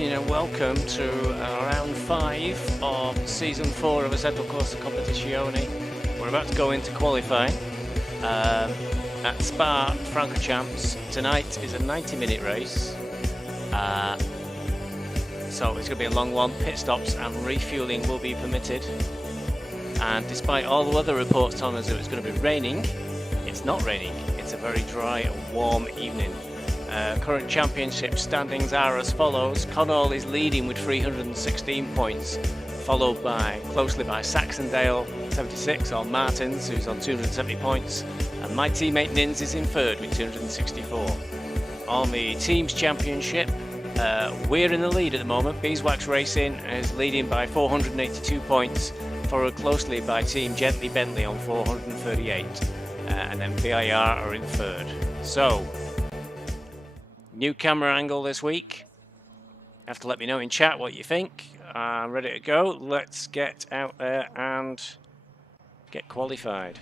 evening and welcome to round 5 of season 4 of Assetto Corsa Competizione. We're about to go into qualifying at Spa Francorchamps. Tonight is a 90-minute race, so it's going to be a long one. Pit stops and refueling will be permitted, and despite all the weather reports telling us that it's going to be raining, it's not raining. It's a very dry and warm evening. Current championship standings are as follows. Connell is leading with 316 points, followed closely by Saxondale 76, or Martins, who's on 270 points, and my teammate Nins is in third with 264. On the teams championship, we're in the lead at the moment. Beeswax Racing is leading by 482 points, followed closely by Team Gently Bentley on 438, and then VIR are in third. So, new camera angle this week. You have to let me know in chat what you think. I'm ready to go. Let's get out there and get qualified.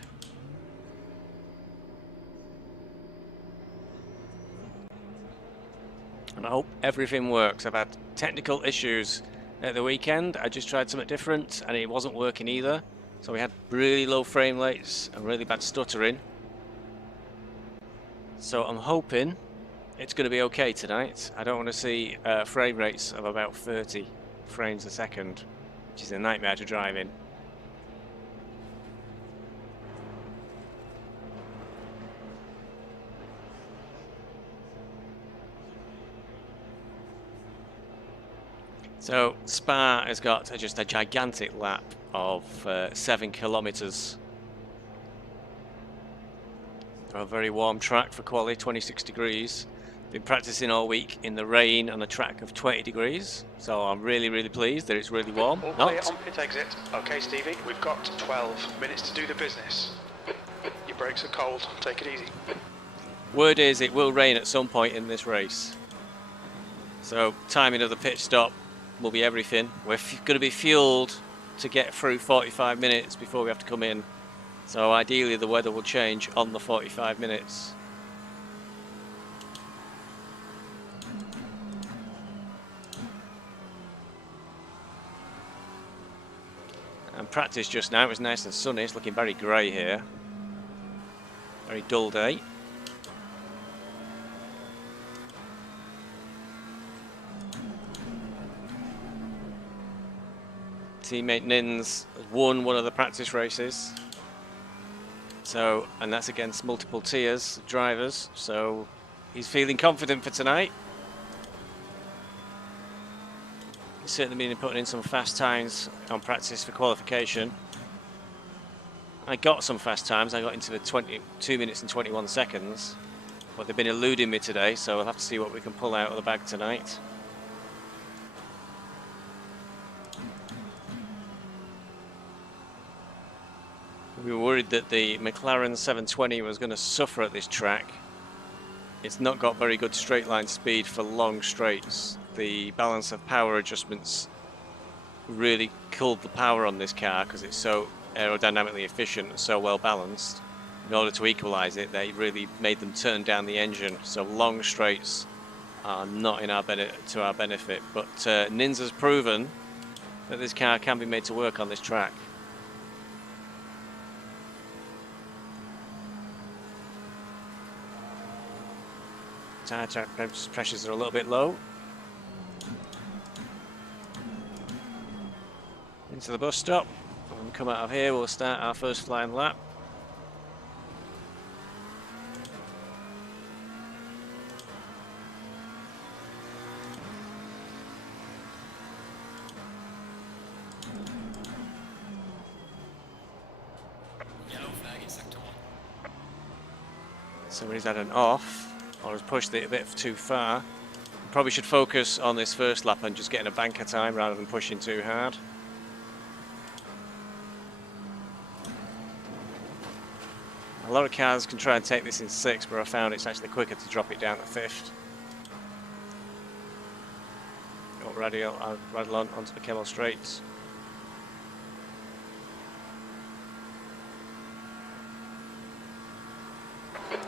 And I hope everything works. I've had technical issues at the weekend. I just tried something different and it wasn't working either. So we had really low frame rates and really bad stuttering. So I'm hoping it's going to be okay tonight. I don't want to see frame rates of about 30 frames a second, which is a nightmare to drive in. So Spa has got just a gigantic lap of 7 kilometers. A very warm track for quali, 26 degrees. Been practicing all week in the rain on a track of 20 degrees, so I'm really pleased that it's really warm. All clear on pit exit. Okay, Stevie, we've got 12 minutes to do the business. Your brakes are cold, take it easy. Word is it will rain at some point in this race, so timing of the pit stop will be everything. We're going to be fueled to get through 45 minutes before we have to come in, so ideally the weather will change on the 45 minutes. And practice just now, it was nice and sunny. It's looking very grey here. Very dull day. Teammate Nins won one of the practice races. So, and that's against multiple tiers drivers. So he's feeling confident for tonight. He's certainly been putting in some fast times on practice for qualification. I got some fast times. I got into the 22 minutes and 21 seconds, but they've been eluding me today, so we'll have to see what we can pull out of the bag tonight. We were worried that the McLaren 720 was going to suffer at this track. It's not got very good straight line speed for long straights. The balance of power adjustments really culled the power on this car because it's so aerodynamically efficient and so well balanced. In order to equalize it, they really made them turn down the engine. So long straights are not in to our benefit. But Nins has proven that this car can be made to work on this track. Tyre pressures are a little bit low. Into the bus stop. When we come out of here, we'll start our first flying lap. Yellow flag in sector 1. Somebody's had an off, or has pushed it a bit too far. Probably should focus on this first lap and just getting a banker time rather than pushing too hard. A lot of cars can try and take this in 6th, but I found it's actually quicker to drop it down to 5th. Got radial on onto the Kemmel straights.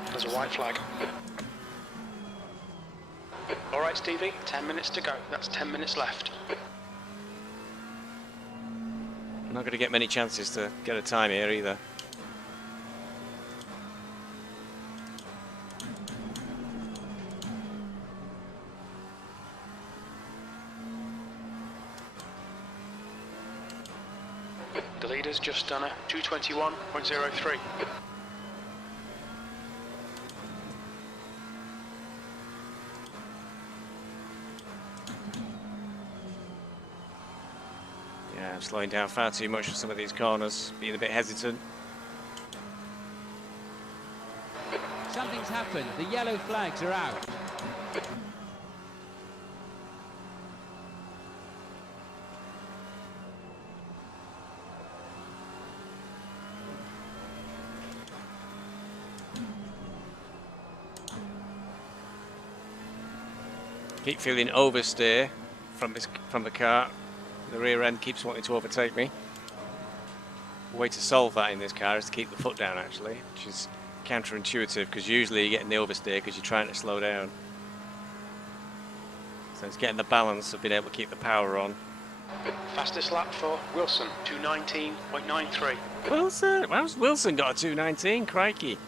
There's a white flag. Alright, right, Stevie. 10 minutes to go. That's 10 minutes left. I'm not going to get many chances to get a time here either. The leader's just done a 2:21.03. Yeah, I'm slowing down far too much for some of these corners, being a bit hesitant. Something's happened. The yellow flags are out. Keep feeling oversteer from the car. The rear end keeps wanting to overtake me. The way to solve that in this car is to keep the foot down, actually, which is counterintuitive because usually you're getting the oversteer because you're trying to slow down. So it's getting the balance of being able to keep the power on. Fastest lap for Wilson, 2:19.93. Wilson? How's Wilson got a 2:19? Crikey.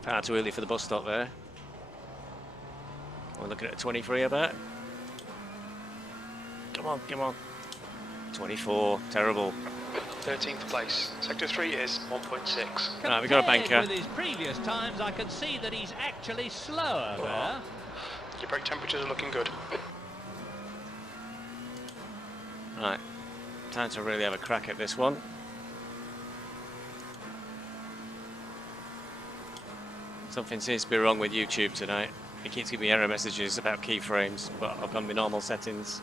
Far too early for the bus stop there. We're looking at a 23, I bet. Come on, come on. 24, terrible. 13th place. Sector 3 is 1.6. Right, we got a banker. With his previous times, I can see that he's actually slower there. Your brake temperatures are looking good. Right, time to really have a crack at this one. Something seems to be wrong with YouTube tonight. It keeps giving me error messages about keyframes, but I've gone my normal settings.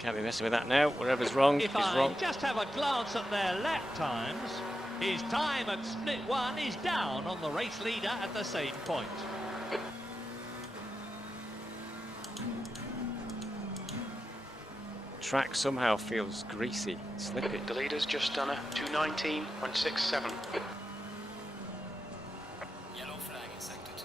Can't be messing with that now. Whatever's wrong is wrong. Just have a glance at their lap times, his time at split 1 is down on the race leader at the same point. Track somehow feels greasy, slippy. The leader's just done a 2:19.67. Yellow flag in sector 2.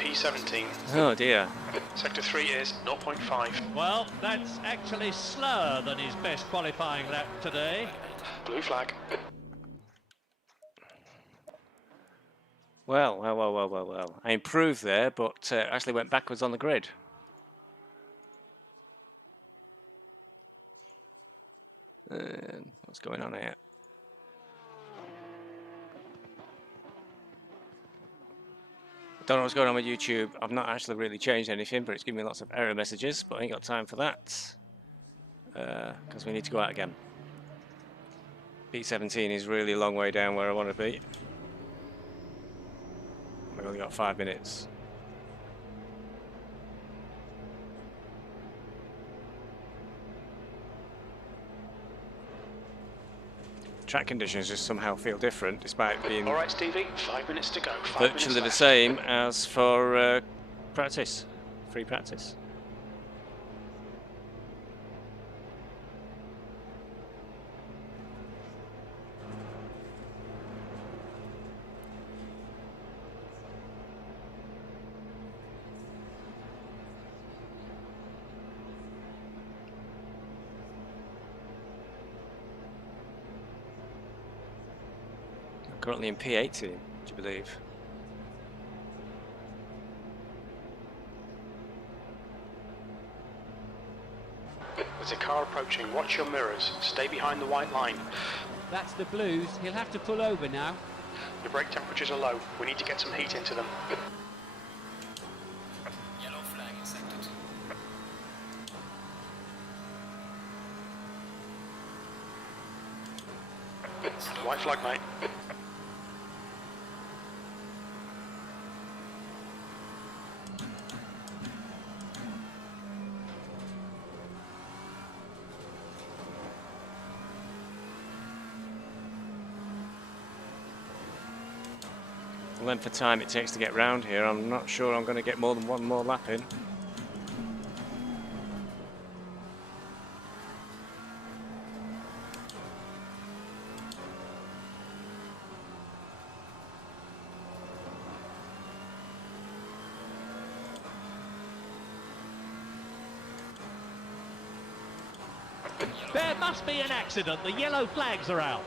P17. Oh dear. Sector 3 is 0.5. Well, that's actually slower than his best qualifying lap today. Blue flag. Well. I improved there, but actually went backwards on the grid. What's going on here? Don't know what's going on with YouTube. I've not actually really changed anything, but it's giving me lots of error messages, but I ain't got time for that because we need to go out again. P17 is really a long way down where I want to be. We've only got 5 minutes. track conditions just somehow feel different, despite being All right, Stevie, 5 minutes to go. 5 minutes virtually the left. same as for practice, free practice. Currently in P18, do you believe? There's a car approaching. Watch your mirrors. Stay behind the white line. That's the Blues. He'll have to pull over now. The brake temperatures are low. We need to get some heat into them. Yellow flag in sector 2. White flag, mate. The length of time it takes to get round here, I'm not sure I'm going to get more than one more lap in. There must be an accident. The yellow flags are out.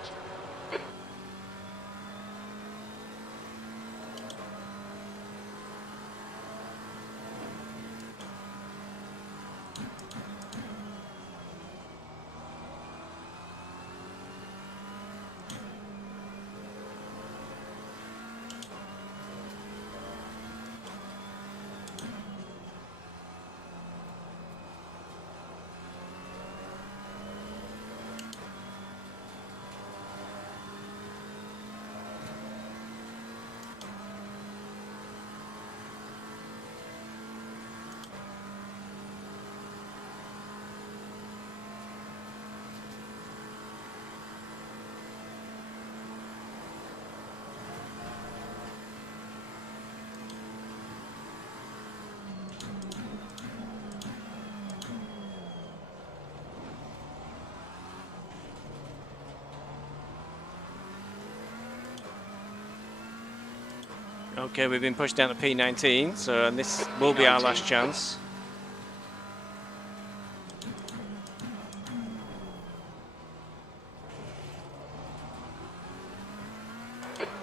Okay, we've been pushed down to P19, so and this will be our last chance.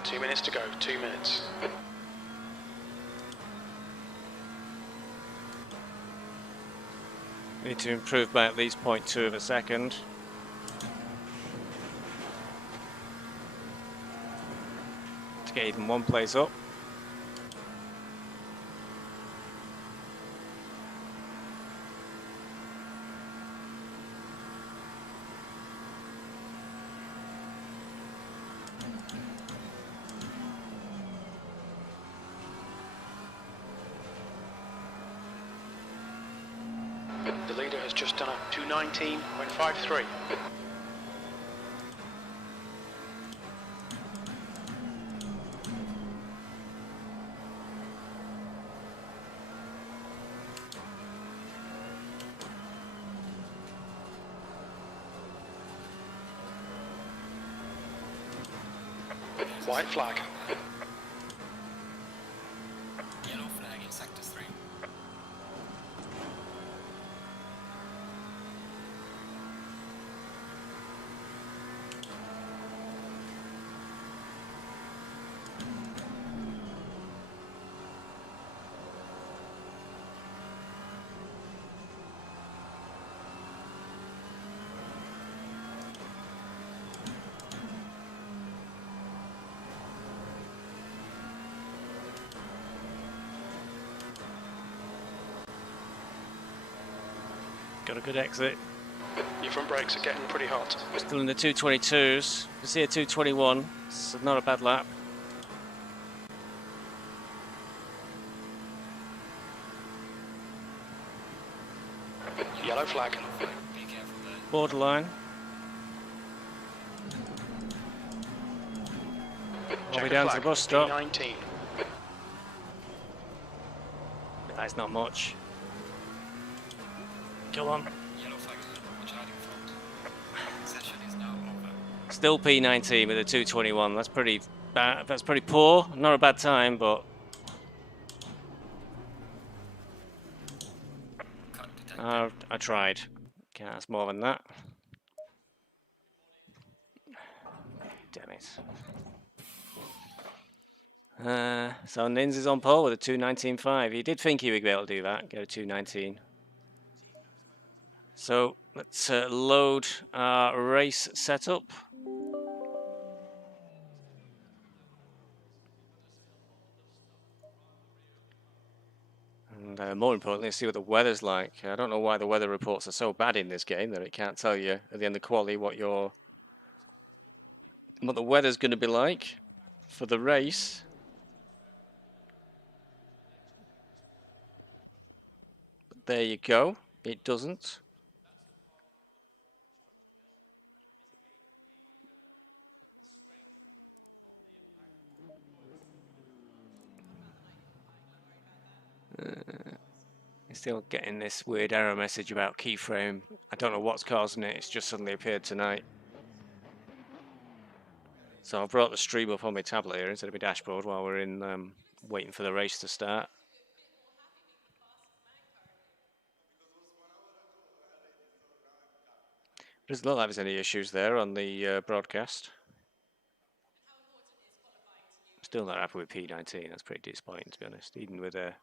Two minutes to go. 2 minutes. We need to improve by at least 0.2 of a second. To get even one place up. The leader has just done a 2:19.53. White flag. Yellow flag in sector 3. Got a good exit. Your front brakes are getting pretty hot. Still in the 222s. You see a 221. It's not a bad lap. Yellow flag. Be careful there. Borderline. I'll be Checker down to flag, the bus stop. P19. That's not much. Go on. Yellow flag charging front. Session is now over. Still P19 with a 221. That's pretty bad. That's pretty poor. Not a bad time, but Cut detected. I tried. Can't ask more than that. Damn it. So Nins is on pole with a 219.5. He did think he would be able to do that, go 219. So let's load our race setup. And more importantly, see what the weather's like. I don't know why the weather reports are so bad in this game that it can't tell you at the end of quali what the weather's going to be like for the race. But there you go. It doesn't. Still getting this weird error message about keyframe. I don't know what's causing it. It's just suddenly appeared tonight. So I brought the stream up on my tablet here instead of my dashboard while we're in waiting for the race to start. Doesn't look like there's any issues there on the broadcast. Still not happy with P19. That's pretty disappointing, to be honest. Even with a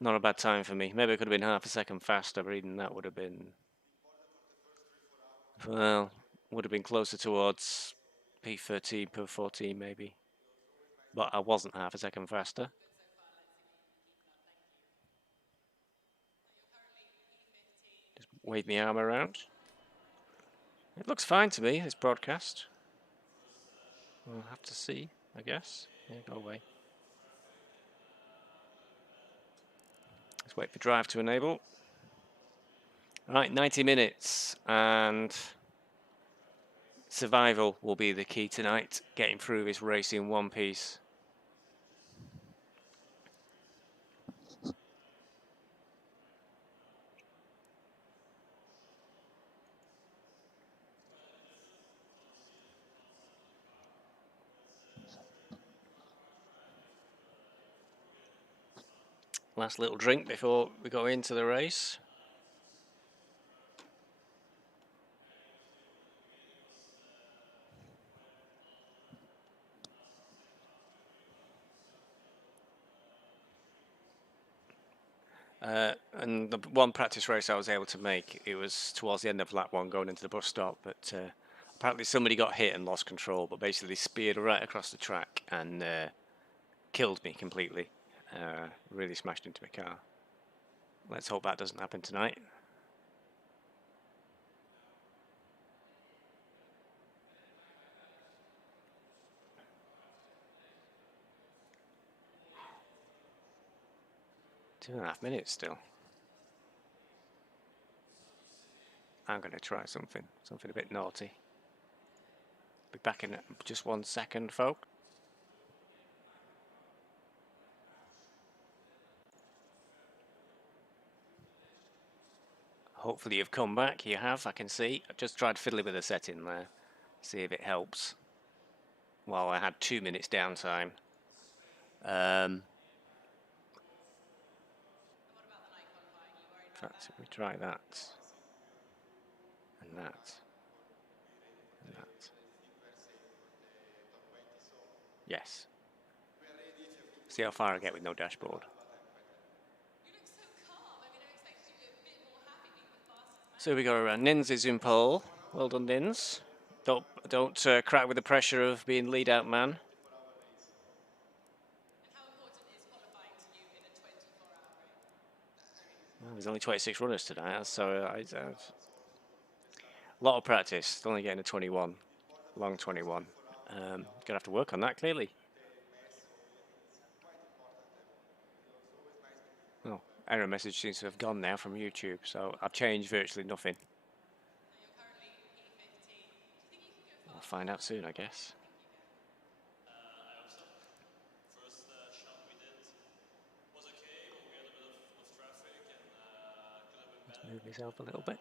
not a bad time for me. Maybe it could have been half a second faster, but even that would have been, well, would have been closer towards P13, P14 maybe. But I wasn't half a second faster. Just wave my arm around. It looks fine to me, this broadcast. We'll have to see, I guess. Yeah, go away. Let's wait for drive to enable. Right, 90 minutes, and survival will be the key tonight. Getting through this race in one piece. Last little drink before we go into the race. And the one practice race I was able to make, it was towards the end of lap one going into the bus stop, but apparently somebody got hit and lost control, but basically speared right across the track and killed me completely. Really smashed into my car. Let's hope that doesn't happen tonight. Two and a half minutes still. I'm going to try something a bit naughty. Be back in just 1 second, folk. Hopefully you've come back. You have, I can see. I've just tried fiddling with the setting there. See if it helps. While I had 2 minutes downtime. Perhaps if we try that. And that. And that. Yes. See how far I get with no dashboard. So we go around. Nins is in pole. Well done, Nins. Don't crack with the pressure of being lead out man. Well, there's only 26 runners tonight, so a lot of practice. Only getting a 21, long 21. Gonna have to work on that clearly. Oh, error message seems to have gone now from YouTube, so I've changed virtually nothing. We'll find out soon, I guess. Move myself a little bit.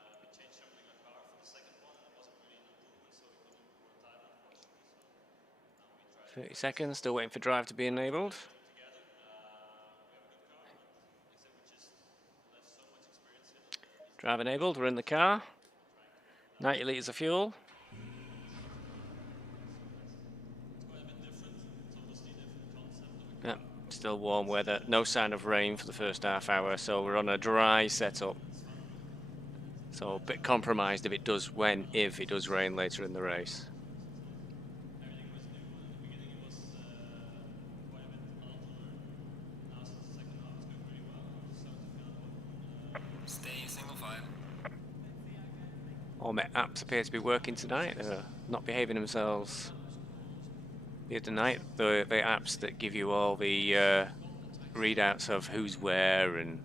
"30 seconds, still waiting for drive to be enabled." Drive enabled, we're in the car. 90 litres of fuel. Yep, still warm weather. No sign of rain for the first half hour, so we're on a dry setup. So a bit compromised if it does rain later in the race. Stay single file. All my apps appear to be working tonight. Not behaving themselves the other night. The apps that give you all the readouts of who's where and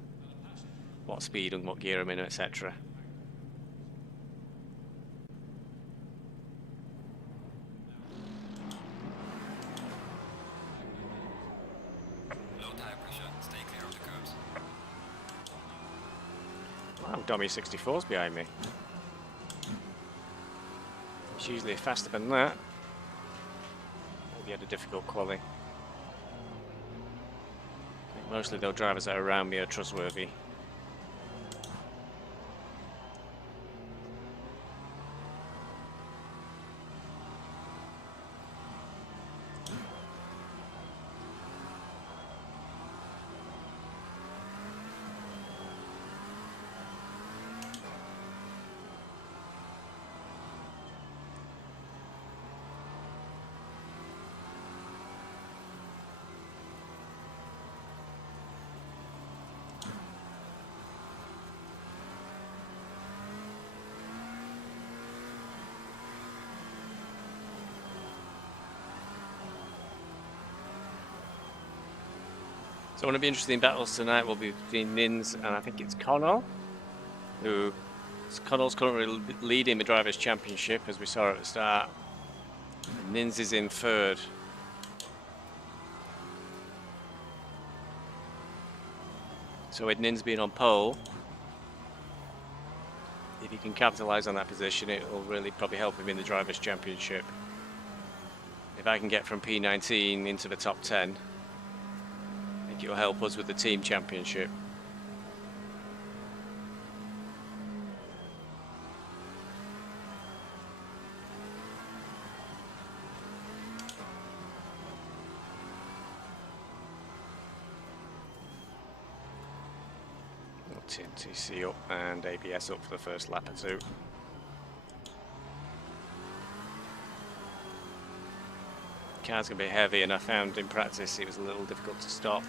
what speed and what gear I'm in, etc. Low tire pressure. Stay clear of the curbs. Wow, Dummy 64's behind me. It's usually faster than that. Maybe had a difficult quali. Mostly though, drivers that are around me are trustworthy. So one of the interesting battles tonight will be between Nins and I think it's Connell, Connell's currently leading the Drivers' Championship, as we saw at the start. And Nins is in third. So with Nins being on pole, if he can capitalise on that position, it will really probably help him in the Drivers' Championship. If I can get from P19 into the top 10, I think it will help us with the team championship. TNTC up and ABS up for the first lap or two. Car's going to be heavy, and I found in practice it was a little difficult to stop.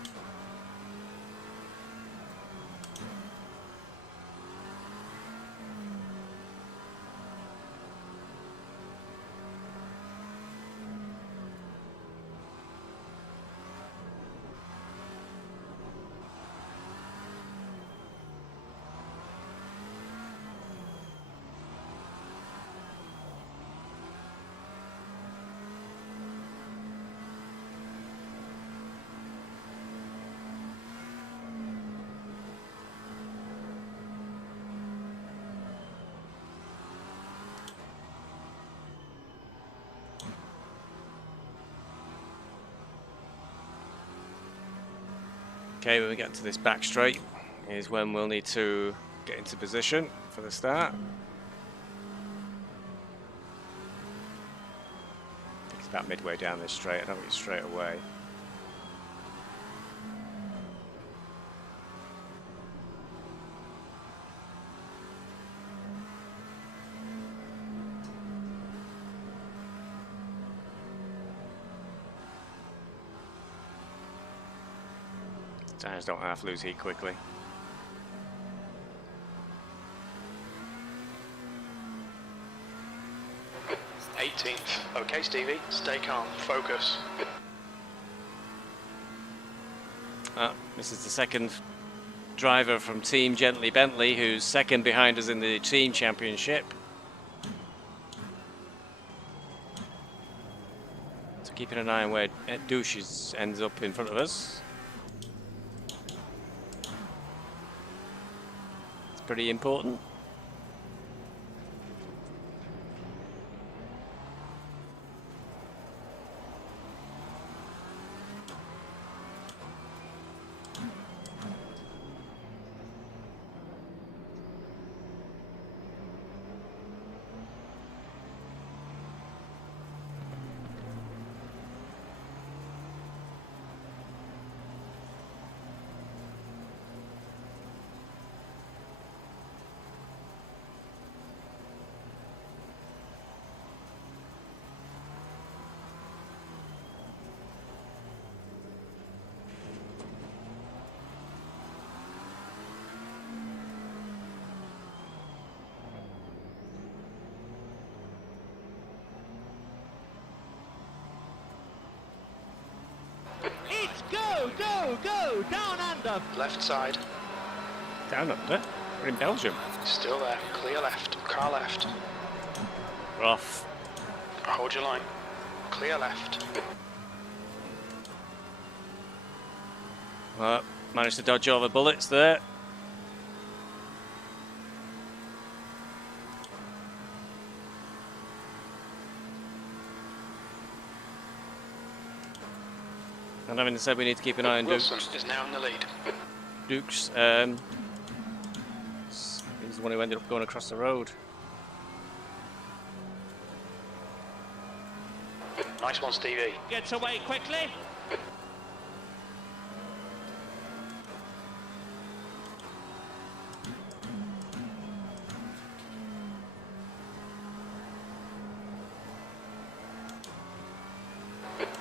Okay, when we get to this back straight is when we'll need to get into position for the start. I think it's about midway down this straight. I don't think it's straight away. Tyres don't half lose heat quickly. Okay, Stevie, stay calm, focus. This is the second driver from Team Gently Bentley, who's second behind us in the team championship. So keeping an eye on where Douche ends up in front of us. pretty important. It's go, go, go, down under. Left side. Down under. We're in Belgium. Still there. Clear left. Car left. We're off. Hold your line. Clear left. Well, managed to dodge all the bullets there. And having said we need to keep an eye on Wilson Dukes. is now in the lead. Dukes, he's the one who ended up going across the road. Nice one, Stevie. Gets away quickly.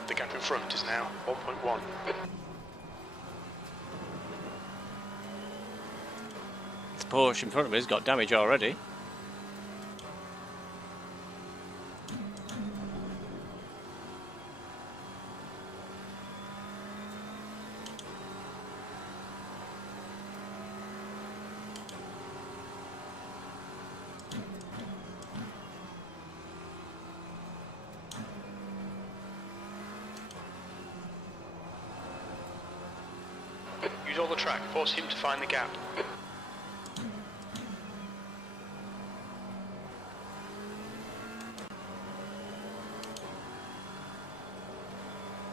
The gap in front is now 1.1. The Porsche in front of me has got damage already. Use all the track. Force him to find the gap.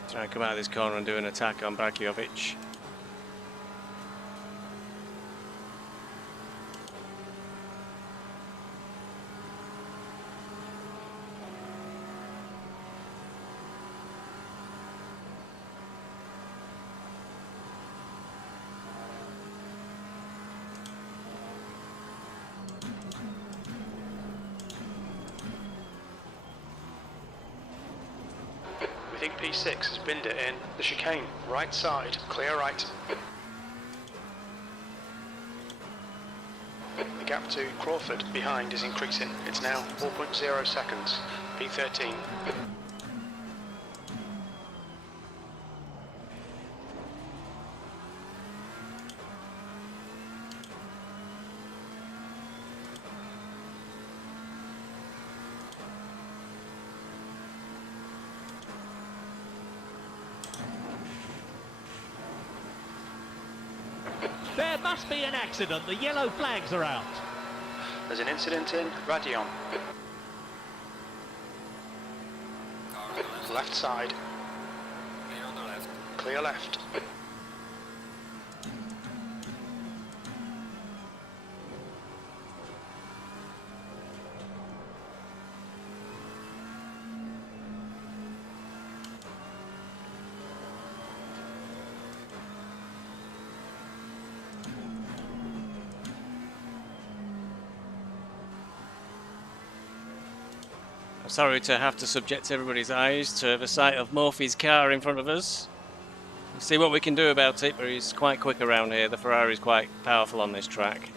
Try and come out of this corner and do an attack on Bakiovic. We think P6 has binned it in the chicane. Right side. Clear right. The gap to Crawford behind is increasing. It's now 4.0 seconds. P13. There must be an accident. The yellow flags are out. There's an incident in Radion. Car on the left. Left side. Clear on the left. Clear left. I'm sorry to have to subject everybody's eyes to the sight of Murphy's car in front of us. We'll see what we can do about it, but he's quite quick around here. The Ferrari's quite powerful on this track.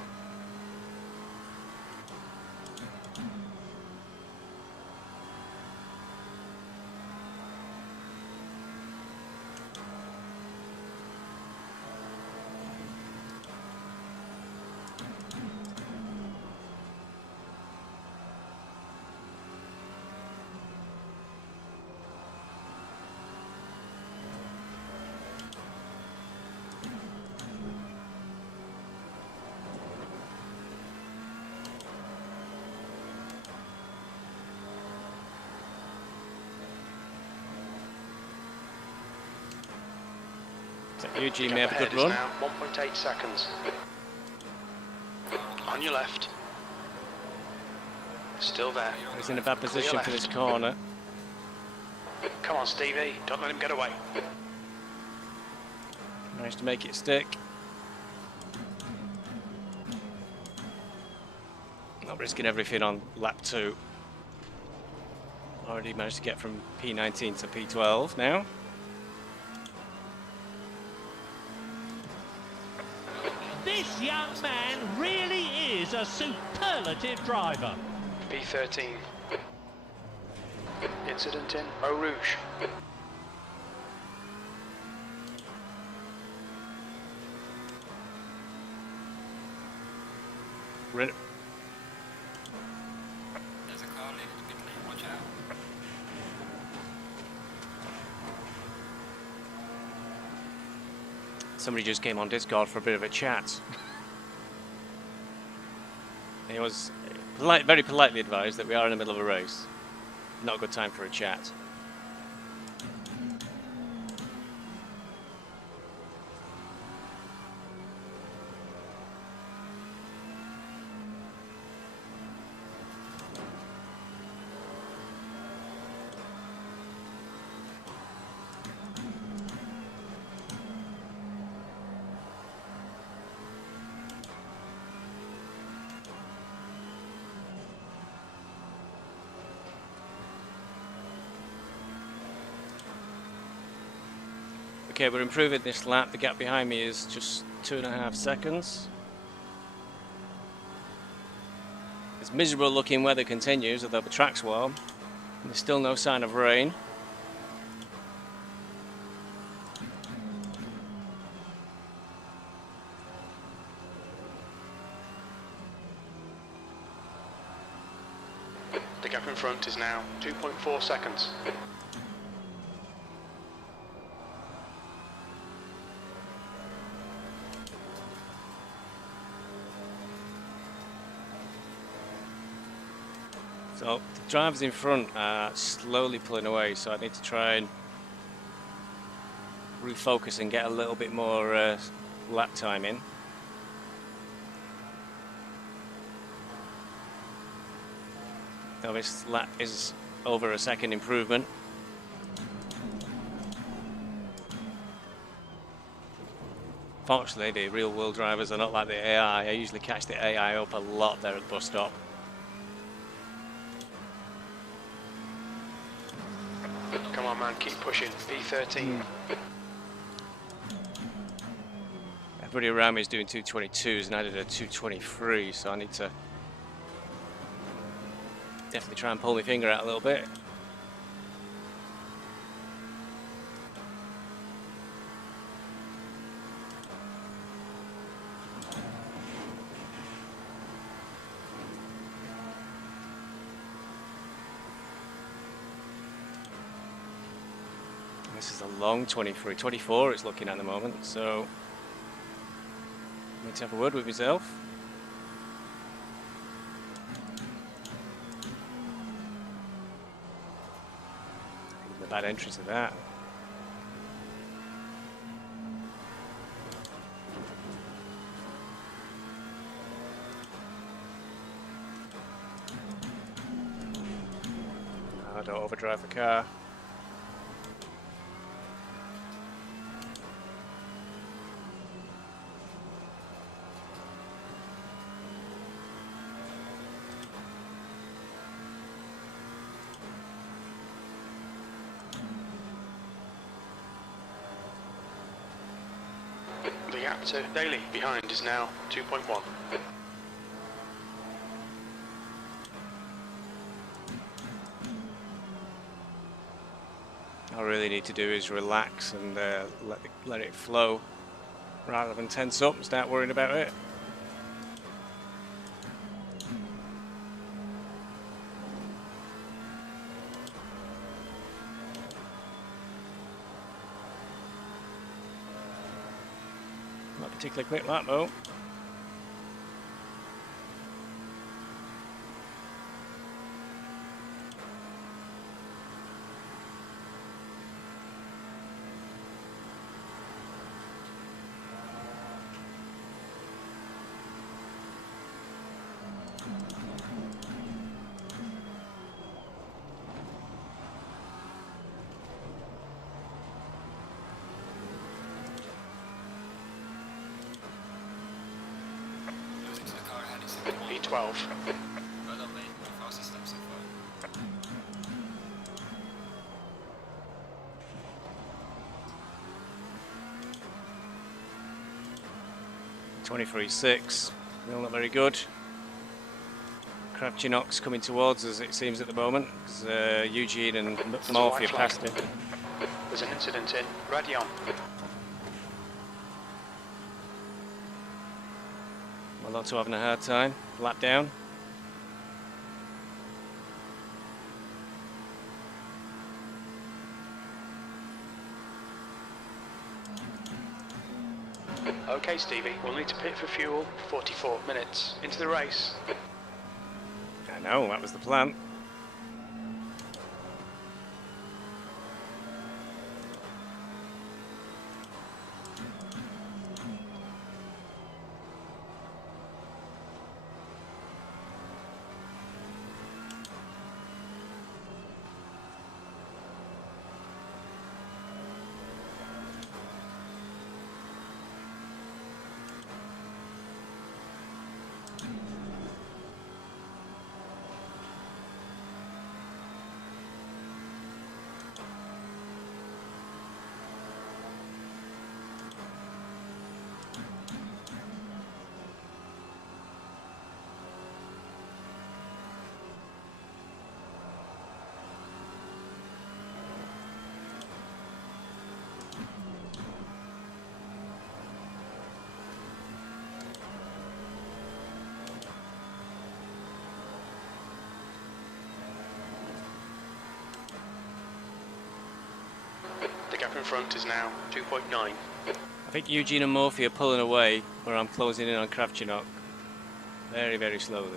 So Eugene The may gap have a good ahead is run. now 1.8 seconds. On your left. Still there. He's in a bad position Clear for this left. corner. Come on, Stevie. Don't let him get away. Managed to make it stick. Not risking everything on lap 2. Already managed to get from P19 to P12 now. This young man really is a superlative driver. P13. Incident in Eau Rouge. Re- There's a car leading to pit lane, watch out. Somebody just came on Discord for a bit of a chat. He was very politely advised that we are in the middle of a race. Not a good time for a chat. Okay, we're improving this lap. The gap behind me is just 2.5 seconds. This miserable looking weather continues, although the track's warm. And there's still no sign of rain. The gap in front is now 2.4 seconds. So the drivers in front are slowly pulling away, so I need to try and refocus and get a little bit more lap time in. Now this lap is over a second improvement. Fortunately, the real world drivers are not like the AI. I usually catch the AI up a lot there at the bus stop. Come on, man, keep pushing. P13. Everybody around me is doing 222s and I did a 223, so I need to definitely try and pull my finger out a little bit. This is a long 23, 24 it's looking at the moment, so I need to have a word with myself. The bad entry to that. I don't overdrive the car. The gap to Daly behind is now 2.1. All I really need to do is relax and let it flow rather than tense up and start worrying about it. Not particularly quick lap though. P12. Well done, mate. Fastest step so far. 23.6. Still not very good. Kravchenok's coming towards us, it seems, at the moment, because Eugene and There's a Morphy white have passed flag. him. There's an incident in Radion. Well, Lotto having a hard time. Lap down. Okay, Stevie, we'll need to pit for fuel. 44 minutes into the race. I know, that was the plan. The gap in front is now 2.9. I think Eugene and Morphy are pulling away, where I'm closing in on Kravchenok. Very, very slowly.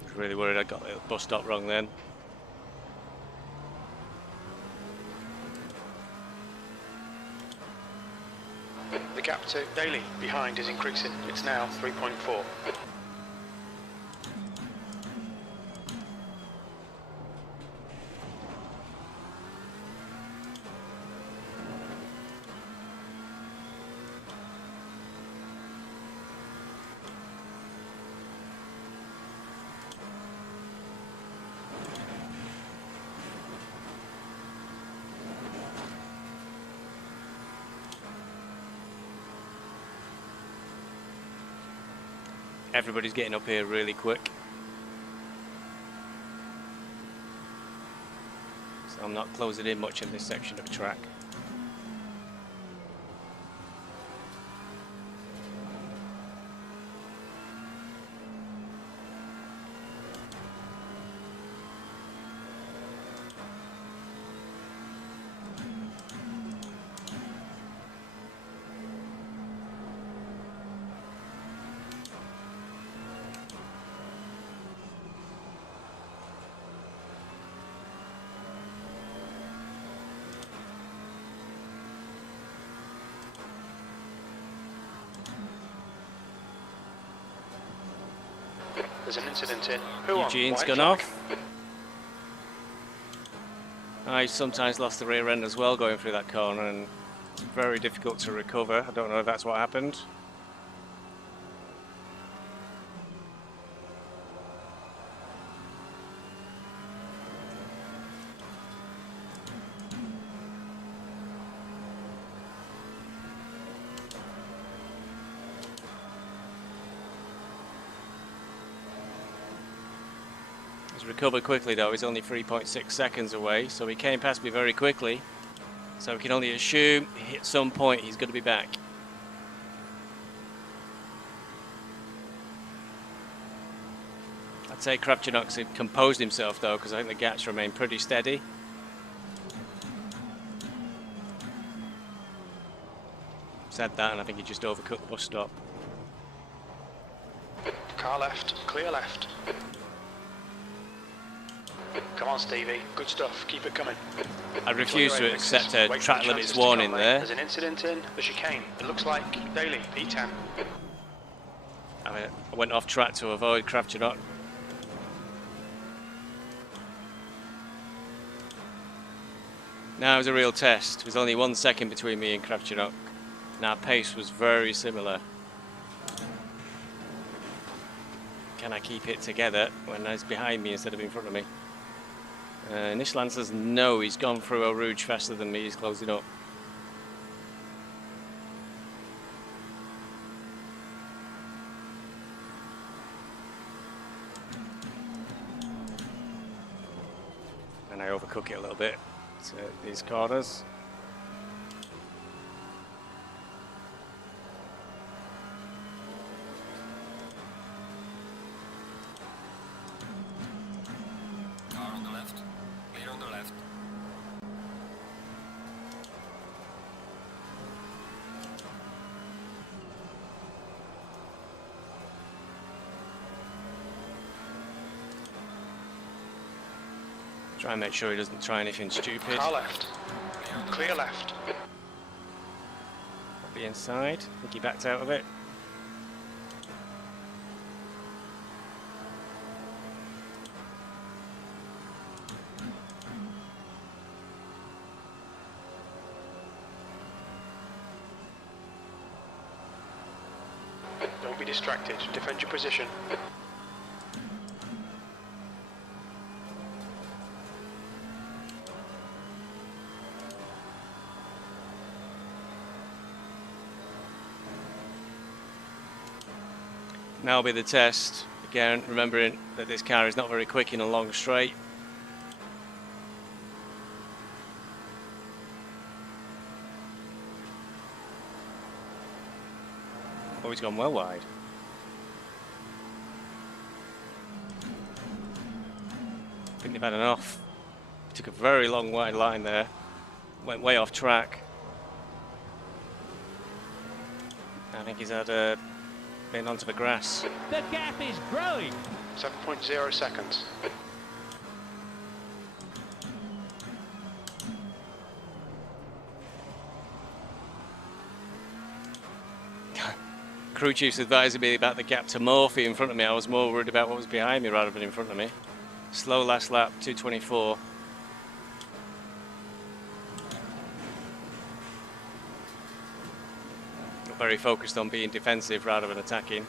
I was really worried I got the bus stop wrong then. The gap to Daly behind is increasing. It's now 3.4. Everybody's getting up here really quick. So I'm not closing in much in this section of track. There's an incident in. Who Eugene's on? gone White off. I sometimes lost the rear end as well going through that corner, and it's very difficult to recover. I don't know if that's what happened. He's recovered quickly though, he's only 3.6 seconds away, so he came past me very quickly. So we can only assume at some point he's going to be back. I'd say Kravchenok's composed himself though, because I think the gaps remain pretty steady. Said that, and I think he just overcut the bus stop. Car left, clear left. Come on, Stevie. Good stuff. Keep it coming. I refuse to accept a Wait for track the limits chances to warning come, mate. there. There's an incident in the chicane. It looks like Daly, P10. I went off track to avoid Kravchenok. Now it was a real test. There was only 1 second between me and Kravchuk. And our pace was very similar. Can I keep it together when he's behind me instead of in front of me? Initial answer's no. He's gone through Eau Rouge faster than me. He's closing up. And I overcook it a little bit to these corners. Car on the left. Clear on the left. Try and make sure he doesn't try anything stupid. Car left. Clear left. The inside. I think he backed out of it. Don't be distracted. Defend your position. Now will be the test. Again, remembering that this car is not very quick in a long straight. Oh, he's gone well wide. I think they've had enough. Took a very long wide line there. Went way off track. I think he's had a been onto the grass. The gap is growing. 7.0 seconds. Crew chief's advising me about the gap to Murphy in front of me. I was more worried about what was behind me rather than in front of me. Slow last lap, 2:24. Very focused on being defensive rather than attacking.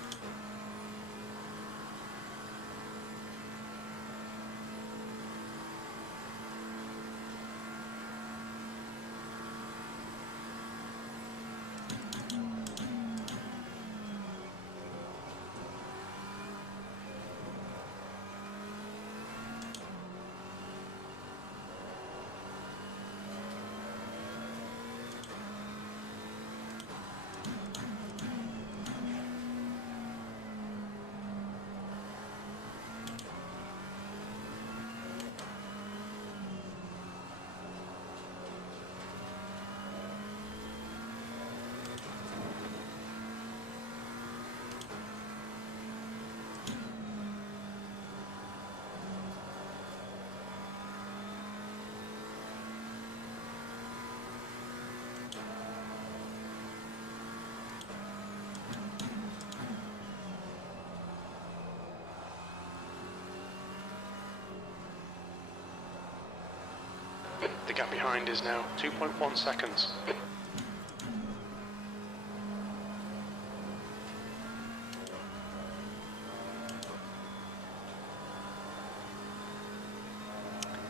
The gap behind is now 2.1 seconds.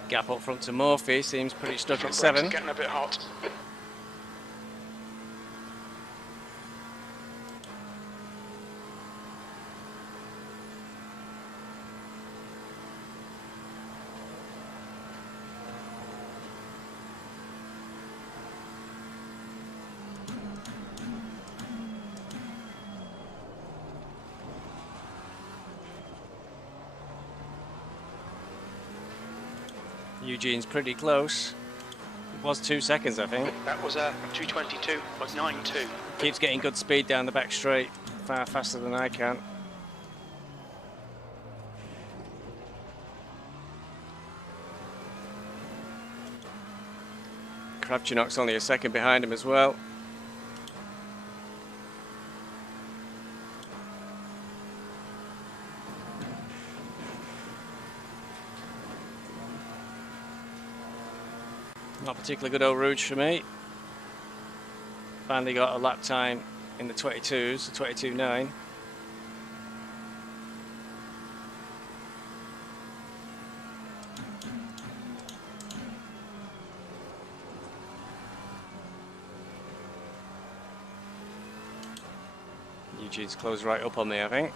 Gap up front to Murphy seems pretty stuck Front at brakes 7. are getting a bit hot. Eugene's pretty close. It was 2 seconds, I think. That was 2:22, but 9.2. Keeps getting good speed down the back straight, far faster than I can. Kravchuk's only a second behind him as well. Not particularly good Eau Rouge for me. Finally got a lap time in the 22s, the 22.9. Eugene's closed right up on me, I think.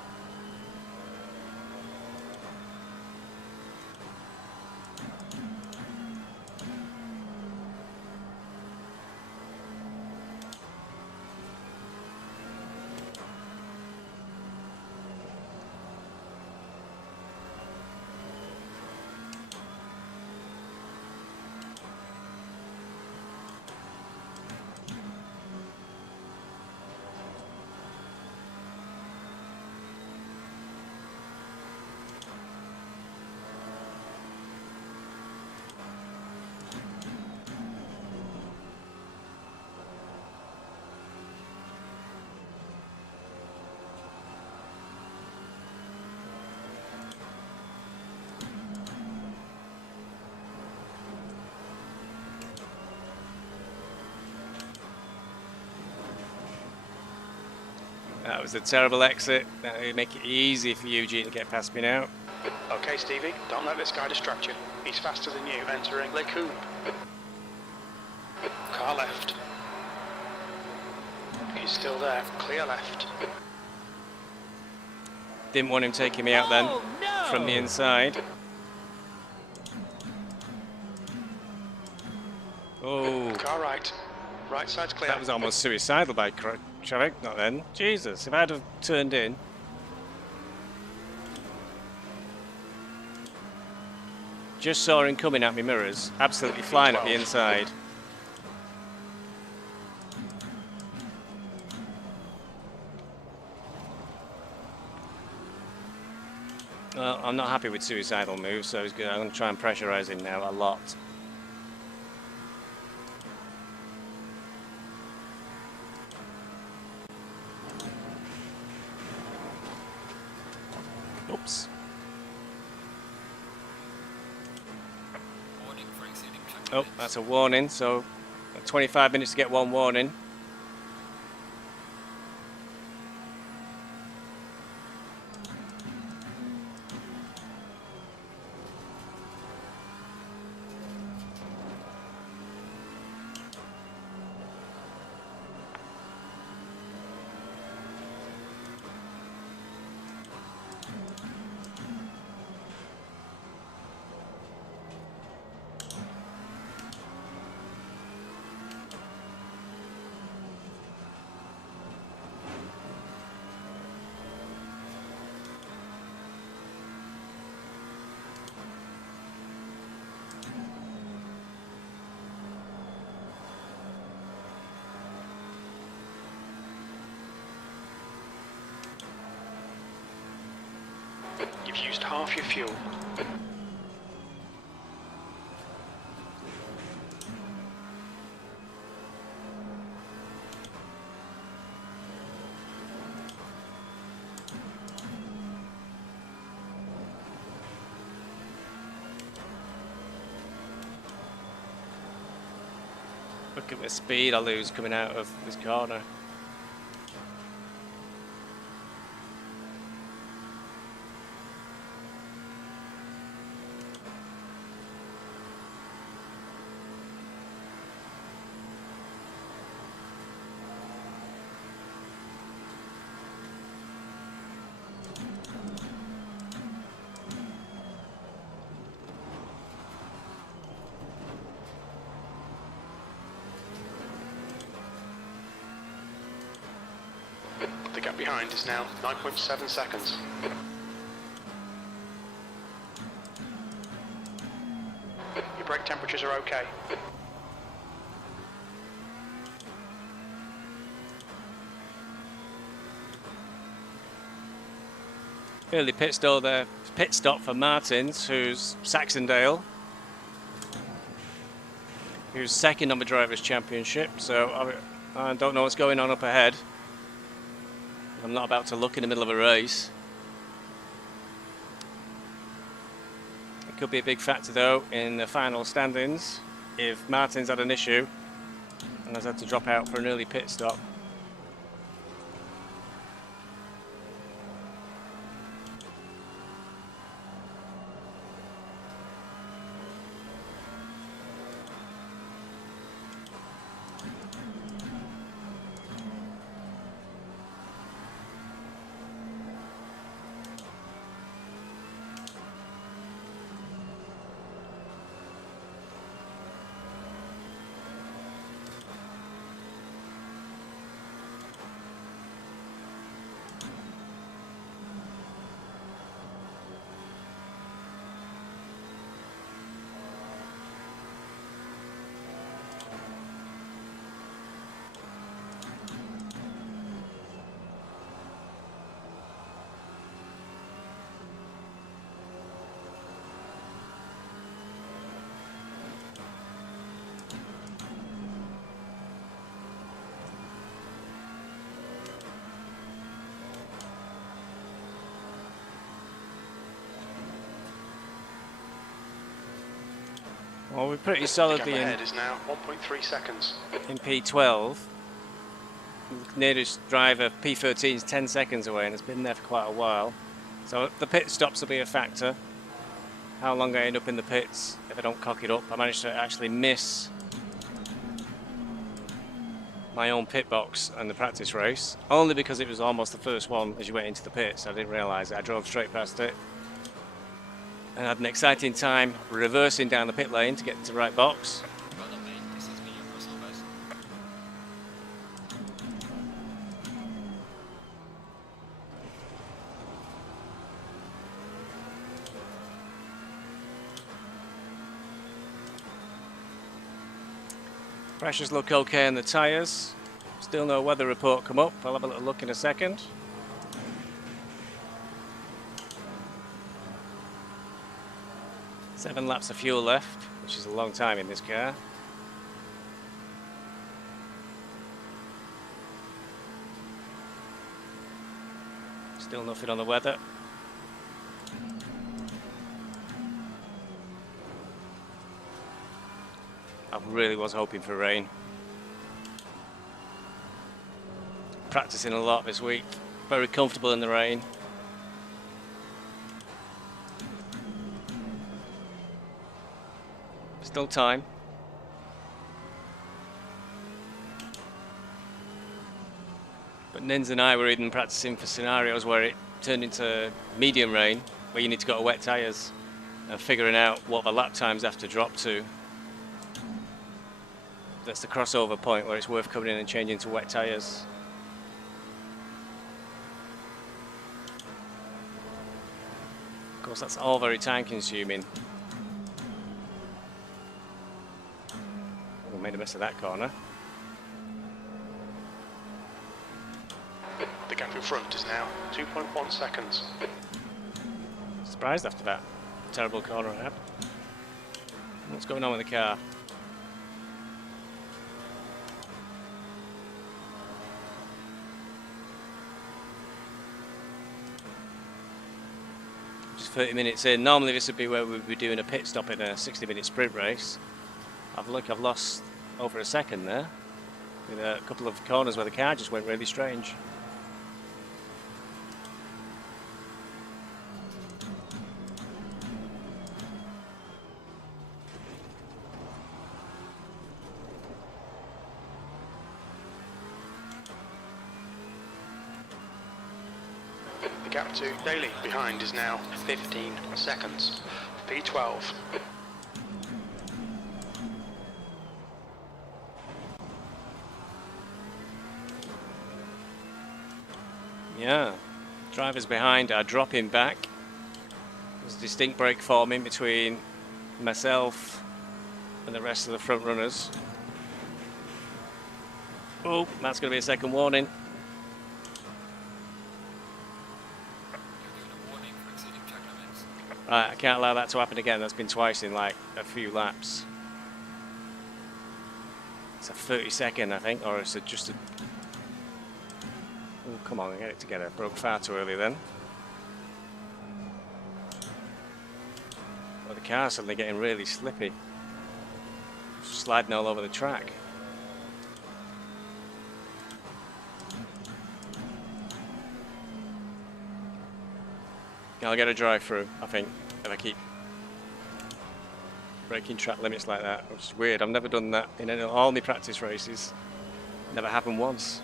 That was a terrible exit. That would make it easy for Eugene to get past me now. Okay, Stevie, don't let this guy distract you. He's faster than you, entering Le Coupe. Car left. He's still there, clear left. Didn't want him taking me out then Oh, no! from the inside. Oh, Car right. Right side's clear. that was almost suicidal by traffic. Not then. Jesus, if I'd have turned in. Just saw him coming at me mirrors, absolutely flying up the inside. Well, I'm not happy with suicidal moves, so I'm going to try and pressurise him now a lot. Oops. Warning for exceeding track Oh, limits. that's a warning, so 25 minutes to get one warning. You've used half your fuel. Look at the speed I lose coming out of this corner. The gap behind is now 9.7 seconds. Your brake temperatures are okay. Early pit stop for Martins, who's Saxondale, who's second on the Drivers' Championship, so I don't know what's going on up ahead. I'm not about to look in the middle of a race. It could be a big factor though in the final standings. if Martin's had an issue and has had to drop out for an early pit stop. Well, we're pretty The solidly gap in, ahead is now 1.3 seconds. in P12. The nearest driver, P13, is 10 seconds away and has been there for quite a while. So the pit stops will be a factor. How long I end up in the pits if I don't cock it up. I managed to actually miss my own pit box and the practice race, only because it was almost the first one as you went into the pits. I didn't realise it. I drove straight past it and had an exciting time reversing down the pit lane to get into the right box. Well done, mate. This is medium crossovers. Pressures look okay on the tyres. Still no weather report come up. I'll have a little look in a second. Seven laps of fuel left, which is a long time in this car. Still nothing on the weather. I really was hoping for rain. Practicing a lot this week. Very comfortable in the rain. Still time. But Nins and I were even practicing for scenarios where it turned into medium rain, where you need to go to wet tyres, and figuring out what the lap times have to drop to. That's the crossover point where it's worth coming in and changing to wet tyres. Of course, that's all very time consuming. We made a mess of that corner. The gap in front is now 2.1 seconds. Surprised after that terrible corner I had. What's going on with the car? Just 30 minutes in. Normally this would be where we'd be doing a pit stop in a 60-minute sprint race. I've lost over a second there with a couple of corners where the car just went really strange. The gap to Daly behind is now 15 seconds. P12. Yeah, drivers behind are dropping back. There's a distinct break forming between myself and the rest of the front runners. Oh, that's going to be a second warning. You're given a warning for exceeding track limits. Right, I can't allow that to happen again. That's been twice in like a few laps. It's a 30-second, I think, or it's just a... Oh, come on, get it together. Broke far too early then. Well, the car's suddenly getting really slippy. sliding all over the track. I'll get a drive through, I think, if I keep breaking track limits like that, which is weird. I've never done that in all my practice races. Never happened once.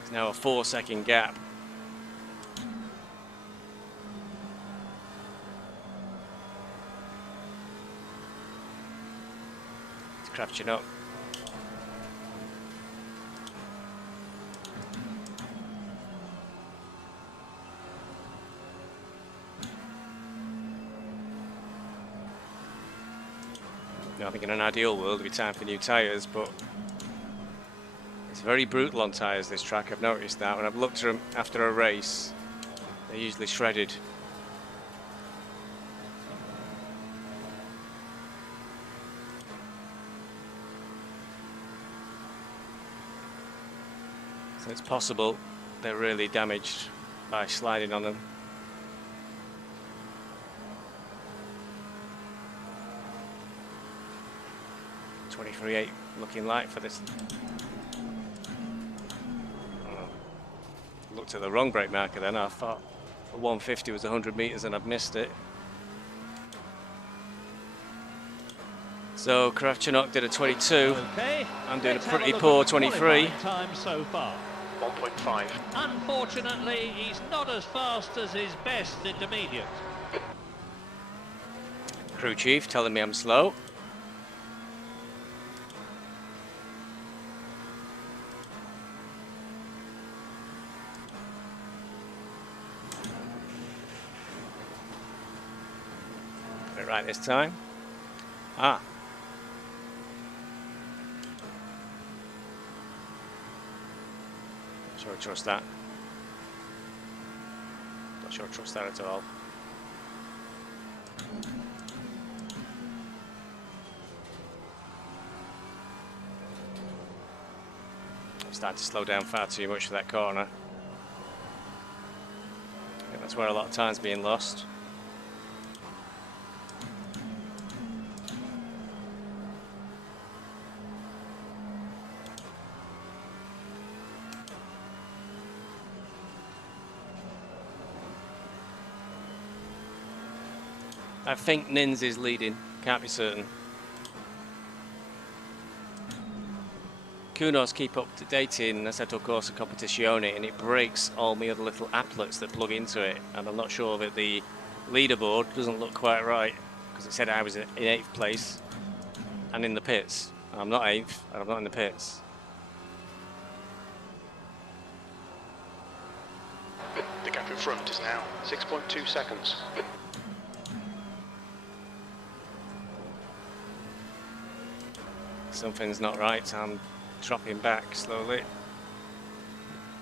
It's now a 4-second gap. It's crouching up. I think in an ideal world it'd be time for new tyres, but it's very brutal on tyres, this track. I've noticed that when I've looked at them after a race, they're usually shredded. So it's possible they're really damaged by sliding on them. 23.8 looking light for this. Looked at the wrong brake marker then. I thought 150 was 100 meters and I've missed it. So Kravchuk did a 22. Okay, I'm doing a let's have pretty look poor at the 23. qualifying time so far. 1.5. Unfortunately, he's not as fast as his best intermediate. Crew chief telling me I'm slow. Got it right this time. Ah. Not sure I trust that. Not sure I trust that at all. I'm starting to slow down far too much for that corner. I think that's where a lot of time's being lost. I think Nins is leading, can't be certain. Kunos keep up to date in Assetto Corsa Competizione, and it breaks all my other little applets that plug into it, and I'm not sure that the leaderboard doesn't look quite right, because it said I was in 8th place and in the pits. I'm not 8th and I'm not in the pits. The gap in front is now 6.2 seconds. Something's not right. I'm dropping back slowly.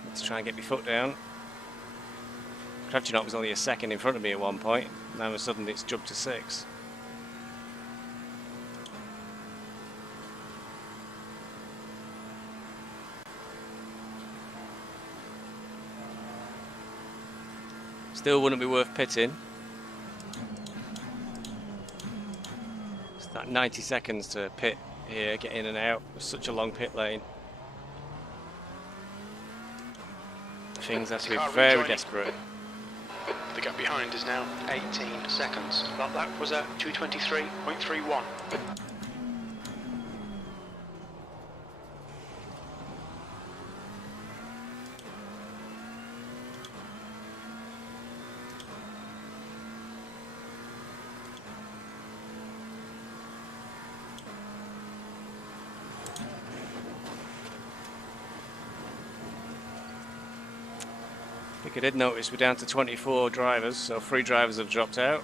Let's try and get my foot down. Kravchuk was only a second in front of me at one point. Now all of a sudden it's jumped to 6. Still wouldn't be worth pitting. It's that 90 seconds to pit here, get in and out. It's such a long pit lane. Things have to be very desperate. The gap behind is now 18 seconds. That was at 2:23.31. I think I did notice we're down to 24 drivers, so 3 drivers have dropped out.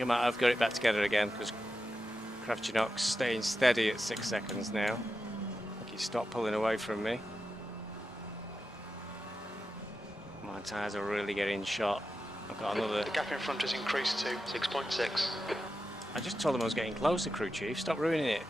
You might have got it back together again because Kravchenok's staying steady at 6 seconds now. I think he stopped pulling away from me. My tyres are really getting shot. I've got another. The gap in front has increased to 6.6. I just told him I was getting closer, crew chief. Stop ruining it.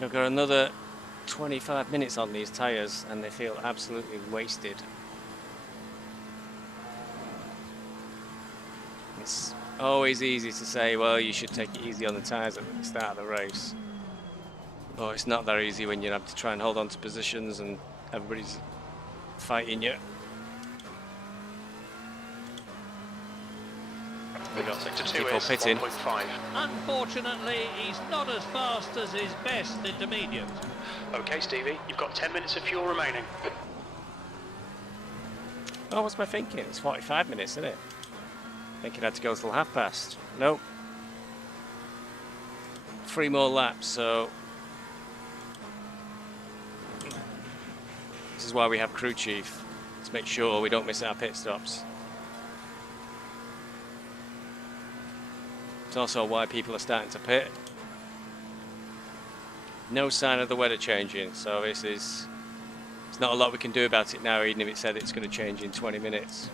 I've got another 25 minutes on these tyres and they feel absolutely wasted. It's always easy to say, well, you should take it easy on the tyres at the start of the race. Oh, it's not that easy when you have to try and hold on to positions and everybody's fighting you. We've got people pitting. 1.5. Unfortunately, he's not as fast as his best intermediate. Okay, Stevie, you've got 10 minutes of fuel remaining. Oh, what's my thinking? It's 45 minutes, isn't it? Thinking I had to go till past. Nope. 3 more laps, so this is why we have crew chief, to make sure we don't miss our pit stops. It's also why people are starting to pit. No sign of the weather changing, so it's not a lot we can do about it now, even if it said it's going to change in 20 minutes.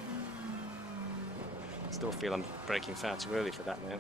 I still feel I'm braking far too early for that now.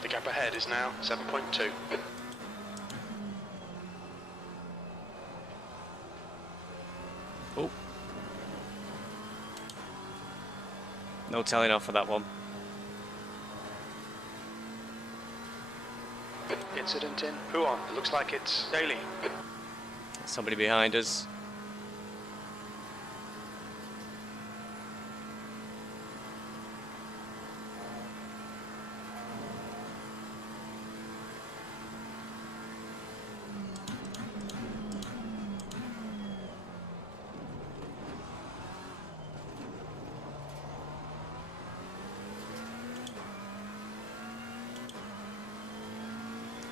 The gap ahead is now 7.2. Oh. No telling off for that one. Incident in. Who on? It looks like it's Daly. Somebody behind us.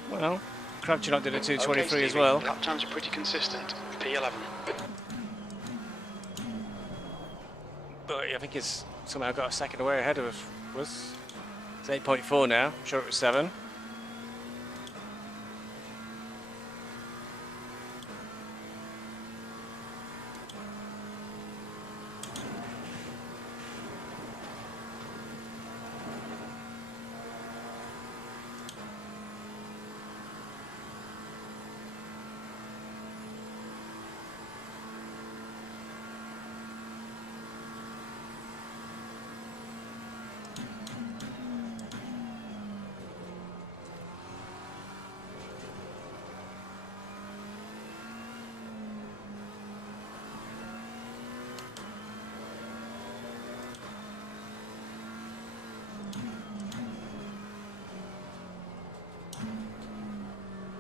Well, Kravchenok did a 2:23 Okay, as Stevie, well. lap times are pretty consistent. P11. But I think it's somehow got a second away ahead of us. It's 8.4 now. I'm sure it was 7.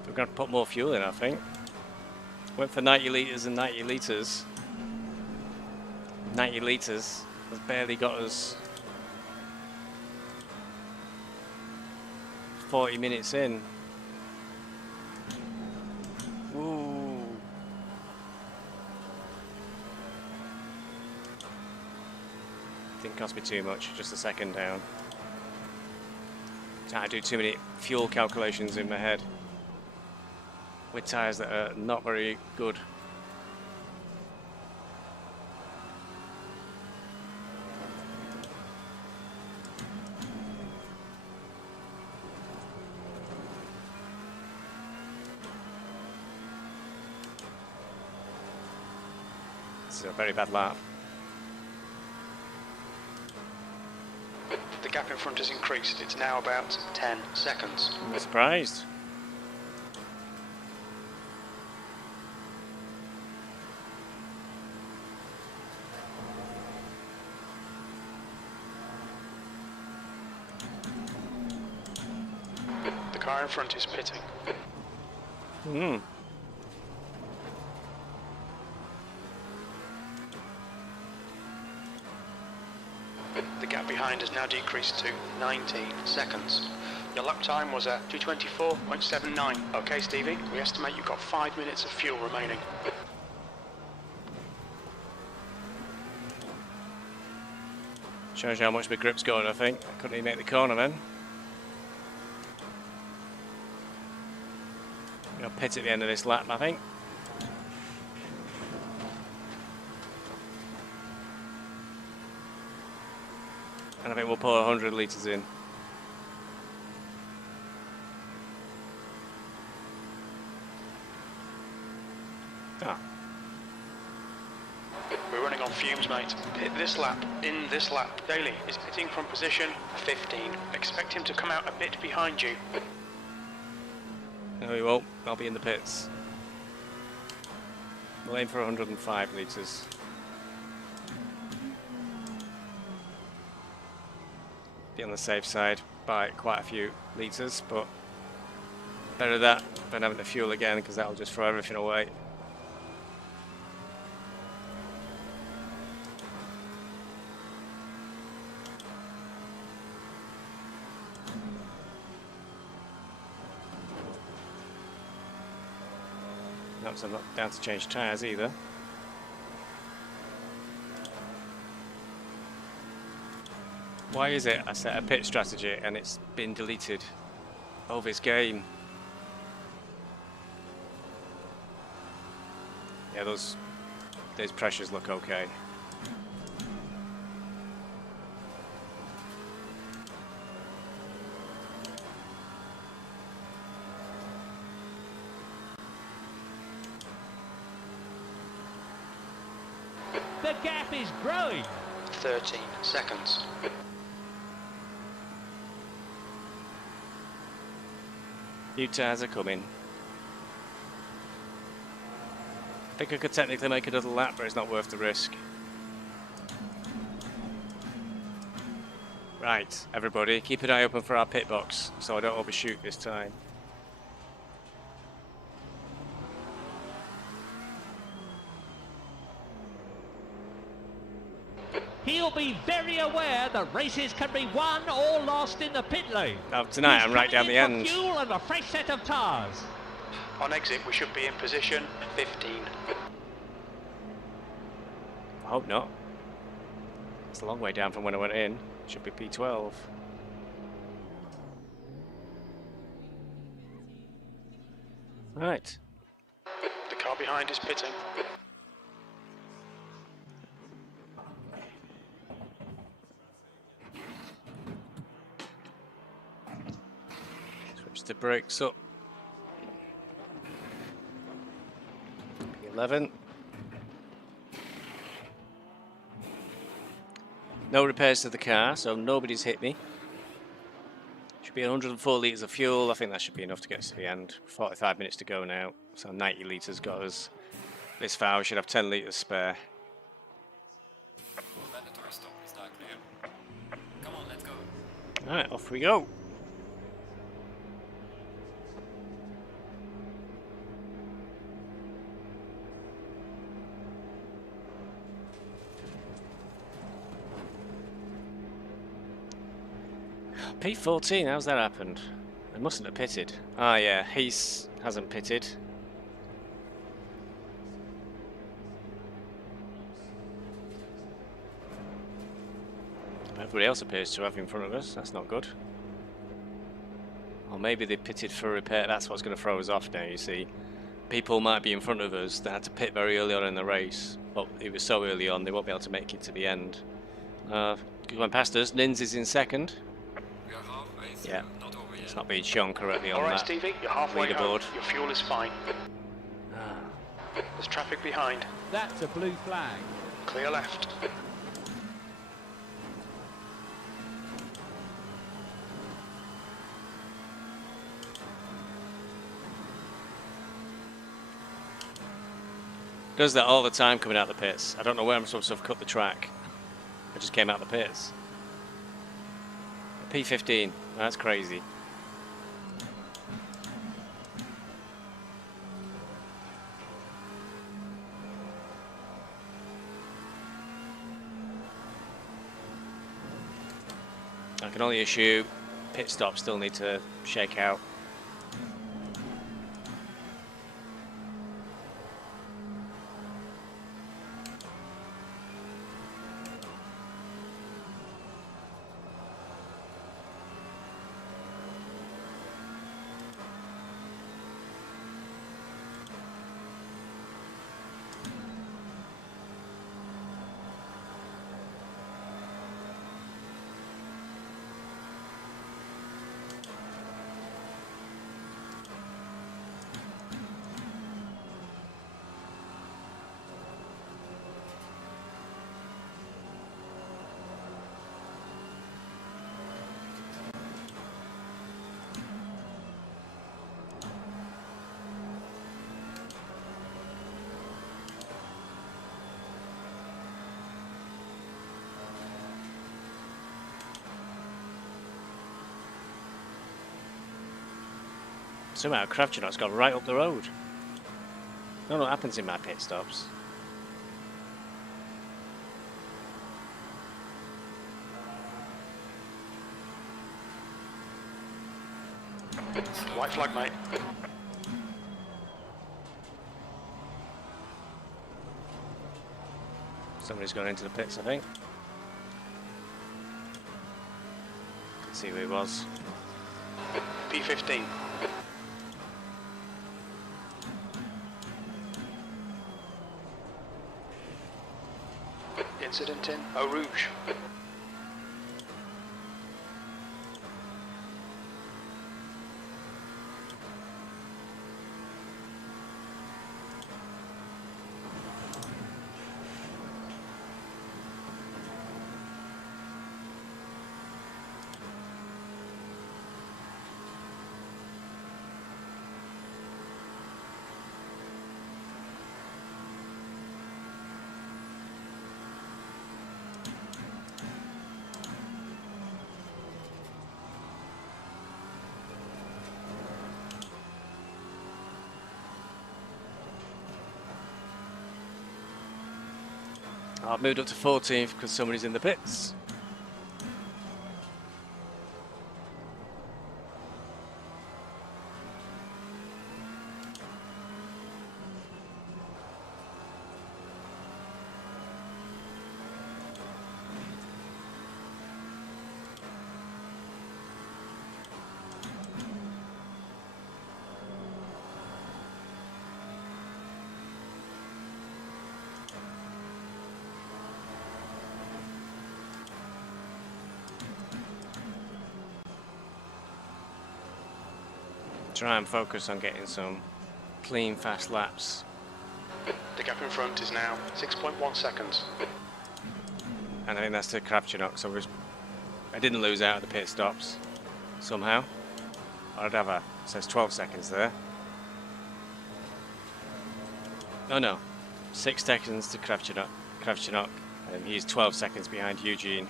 We're going to put more fuel in, I think. Went for 90 litres and 90 litres. 90 litres has barely got us 40 minutes in. Ooh. Didn't cost me too much, just a second down. I do too many fuel calculations in my head with tyres that are not very good. This is a very bad lap. The gap in front has increased. It's now about 10 seconds. I'm surprised. The car in front is pitting. Hmm. The gap behind has now decreased to 19 seconds. Your lap time was at 2:24.79. Okay, Stevie, we estimate you've got 5 minutes of fuel remaining. Shows you how much my grip's going, I think. I couldn't even make the corner then. I'll pit at the end of this lap, I think. And I think we'll pour 100 litres in. Ah. We're running on fumes, mate. Pit this lap, in this lap. Daly is pitting from position 15. Expect him to come out a bit behind you. No, we won't. I'll be in the pits. We'll aim for 105 litres. Be on the safe side by quite a few litres, but better that than having to fuel again, because that'll just throw everything away. Nope, so I'm not down to change tyres either. Why is it I set a pit strategy and it's been deleted? Oh, this game. Yeah, those pressures look okay. The gap is growing. 13 seconds. New tyres are coming. I think I could technically make another lap, but it's not worth the risk. Right, everybody, keep an eye open for our pit box, so I don't overshoot this time. He'll be very aware that races can be won or lost in the pit lane. Now, tonight I'm right down the end. Fuel and a fresh set of tyres. On exit, we should be in position 15. I hope not. It's a long way down from when I went in. Should be P12. Right. The car behind is pitting. Switch the brakes up. P11. No repairs to the car, so nobody's hit me. Should be 104 litres of fuel. I think that should be enough to get us to the end. 45 minutes to go now, so 90 litres got us this far. We should have 10 litres spare. Mandatory stop is now clear. Come on, let's go. Alright, off we go. P14, how's that happened? They mustn't have pitted. Ah yeah, Heath hasn't pitted. Everybody else appears to have in front of us, that's not good. Or maybe they pitted for repair, that's what's going to throw us off now, you see. People might be in front of us, they had to pit very early on in the race. But it was so early on, they won't be able to make it to the end. Going past us, Nins is in second. We are halfway through, Yeah. not over yet. It's not being shown correctly on All right, that Stevie, you're halfway home. leaderboard. Your fuel is fine. There's traffic behind. That's a blue flag. Clear left. Does that all the time coming out the pits. I don't know where I'm supposed to have cut the track. I just came out the pits. P15, that's crazy. I can only assume pit stops still need to shake out. Somehow Kravchuk's got right up the road. I don't know what happens in my pit stops. White flag, mate. Somebody's gone into the pits, I think. Can see who he was. P15. Incident in Eau Rouge. I've moved up to 14th because somebody's in the pits. Try and focus on getting some clean, fast laps. The gap in front is now 6.1 seconds. And I think that's to Kravchuk, so I didn't lose out at the pit stops somehow. I'd have it says 12 seconds there. Oh no, 6 seconds to Kravchuk, and he's 12 seconds behind Eugene.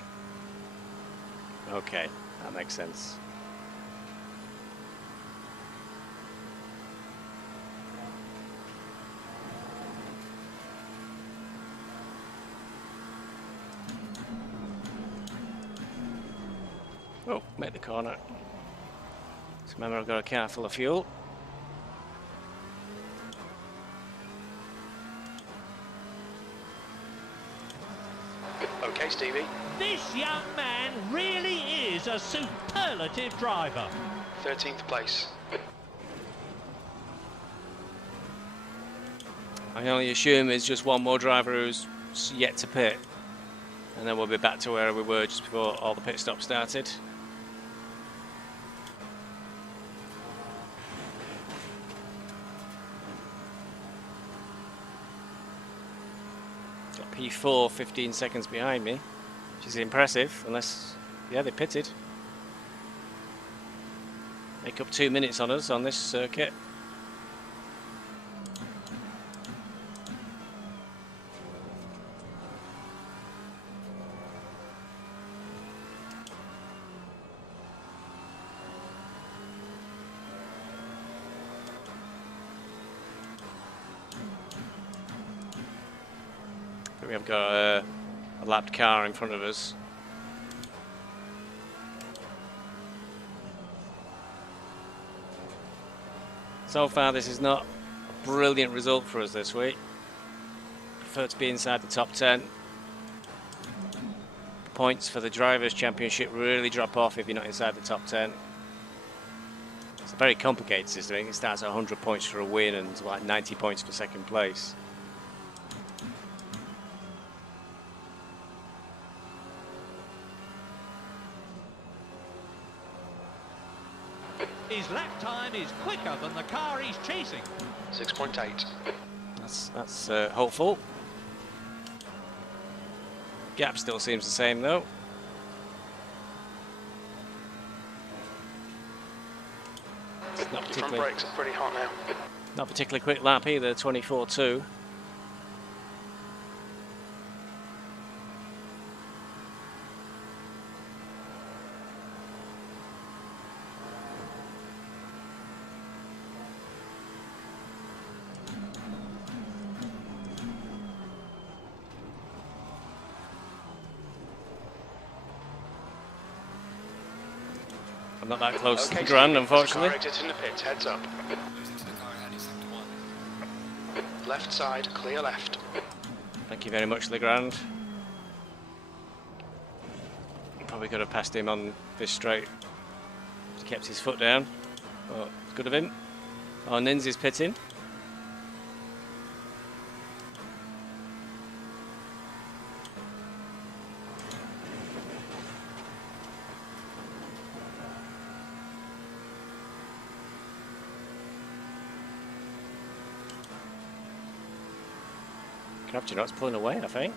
Okay, that makes sense. Oh, made the corner. So remember, I've got a car full of fuel. Okay, Stevie. This young man really is a superlative driver. 13th place. I can only assume there's just one more driver who's yet to pit. And then we'll be back to where we were just before all the pit stops started. 24, 15 seconds behind me, which is impressive, unless, yeah, they pitted. Make up 2 minutes on us on this circuit. We have got a lapped car in front of us. So far, this is not a brilliant result for us this week. Prefer to be inside the top 10. Points for the Drivers' Championship really drop off if you're not inside the top 10. It's a very complicated system. It starts at 100 points for a win and like 90 points for second place. His lap time is quicker than the car he's chasing. 6.8. That's hopeful. Gap still seems the same though. It's not Your front particularly, brakes are pretty hot now. not particularly quick lap either, 24.2. I'm not that close to the Grand, unfortunately. Car exit in the pits, heads up. Losing to the car ahead in sector 1. Left side, clear left. Thank you very much, Legrand. Probably could have passed him on this straight. He kept his foot down. Oh, it's good of him. Oh, Nins is pitting. It's pulling away, I think.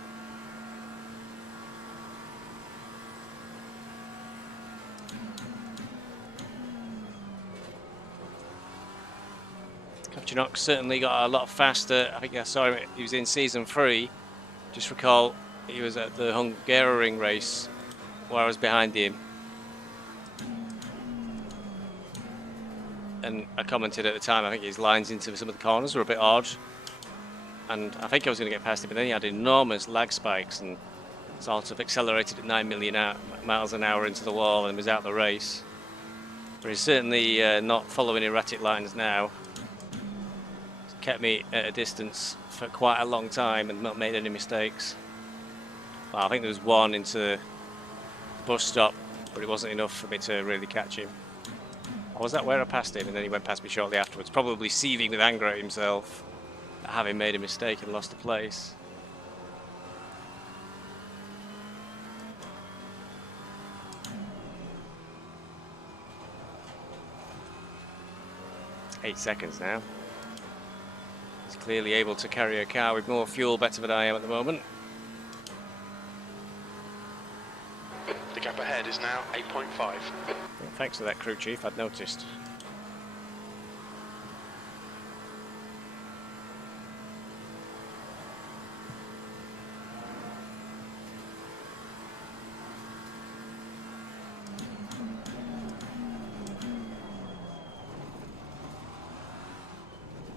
Kapchenok certainly got a lot faster. I think I saw him, he was in season 3. Just recall he was at the Hungaroring race where I was behind him. And I commented at the time, I think his lines into some of the corners were a bit odd. And I think I was going to get past him, but then he had enormous lag spikes and sort of accelerated at 9 million miles an hour into the wall and was out of the race. But he's certainly not following erratic lines now. He's kept me at a distance for quite a long time and not made any mistakes. Well, I think there was one into the bus stop, but it wasn't enough for me to really catch him. Or was that where I passed him and then he went past me shortly afterwards, probably seething with anger at himself, having made a mistake and lost a place. It's 8 seconds now. He's clearly able to carry a car with more fuel better than I am at the moment. The gap ahead is now 8.5. Well, thanks for that, crew chief, I'd noticed.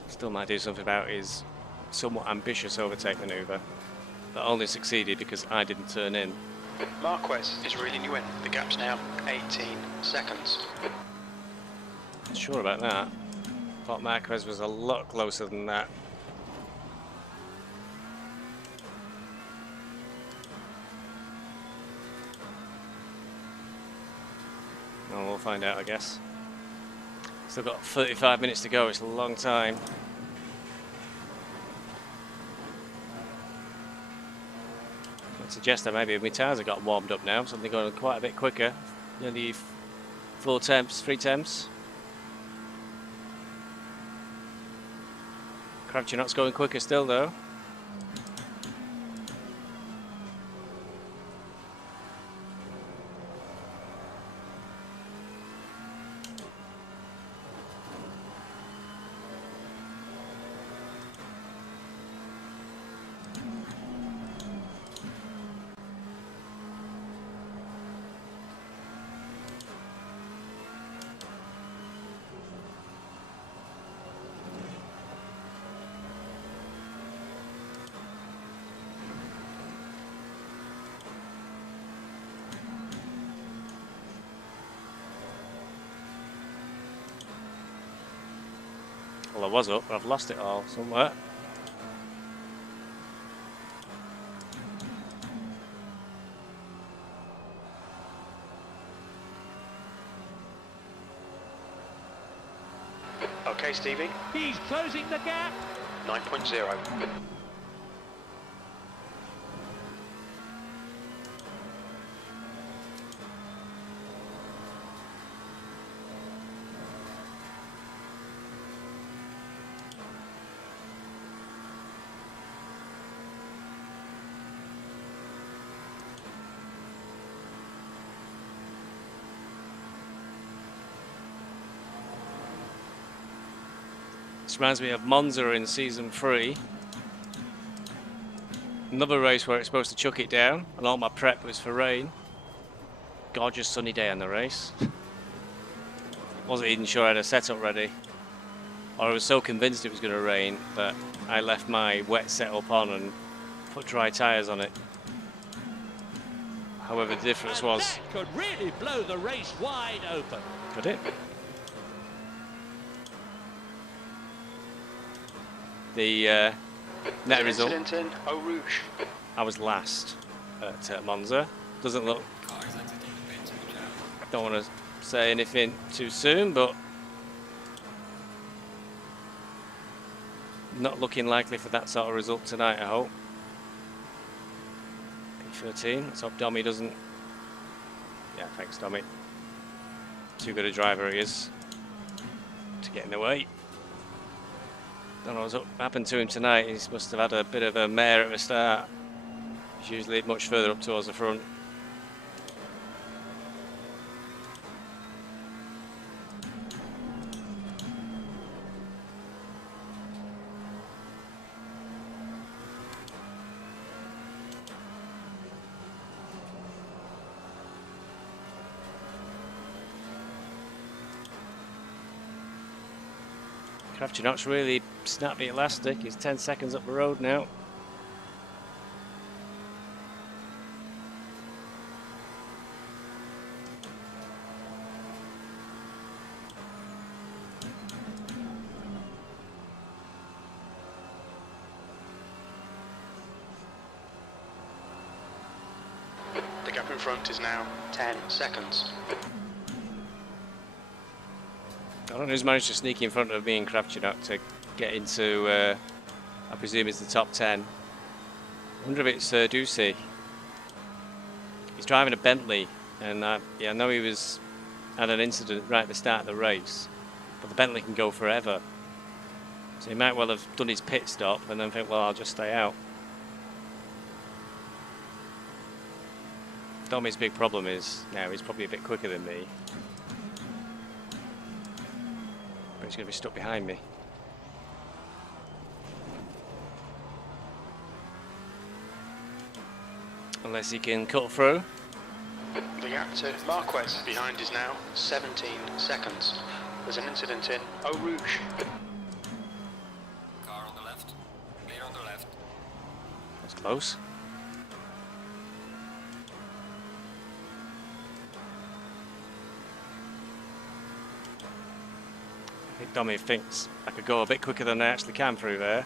Still might do something about his somewhat ambitious overtake manoeuvre that only succeeded because I didn't turn in. Marquez is reeling you in. The gap's now 18 seconds. Not sure about that. Thought Marquez was a lot closer than that. Well, we'll find out, I guess. Still got 35 minutes to go, it's a long time. I'd suggest that maybe my tyres have got warmed up now, so they're going quite a bit quicker. Nearly 4 temps, 3 temps. Kravchenok's going quicker still though. Well, I was up, but I've lost it all somewhere. Okay, Stevie. He's closing the gap. 9.0. This reminds me of Monza in season 3. Another race where it's supposed to chuck it down, and all my prep was for rain. Gorgeous sunny day on the race. Wasn't even sure I had a setup ready. Or I was so convinced it was going to rain that I left my wet setup on and put dry tyres on it. However, the difference And was... that could really blow the race wide open. Could it? The net result, Incident in Eau Rouge. I was last at Monza. Doesn't look, Cars exiting the pits, watch out. don't want to say anything too soon, but not looking likely for that sort of result tonight, I hope. P13, let's hope Dommy doesn't, yeah, thanks Dommy. Too good a driver he is to get in the way. Don't know what's happened to him tonight. He must have had a bit of a mare at the start. He's usually much further up towards the front. Kravchenok's really snapped the elastic. He's 10 seconds up the road now. The gap in front is now 10 seconds. I don't know who's managed to sneak in front of me and Kravchenok to get into, I presume it's the top 10. I wonder if it's Ducey. He's driving a Bentley, and yeah, I know he had an incident right at the start of the race, but the Bentley can go forever. So he might well have done his pit stop and then think, well, I'll just stay out. Dommy's big problem is now he's probably a bit quicker than me. But he's going to be stuck behind me. Unless he can cut through. The gap to Marquez behind is now 17 seconds. There's an incident in Eau Rouge. Car on the left. Clear on the left. That's close. I think Dommy thinks I could go a bit quicker than I actually can through there.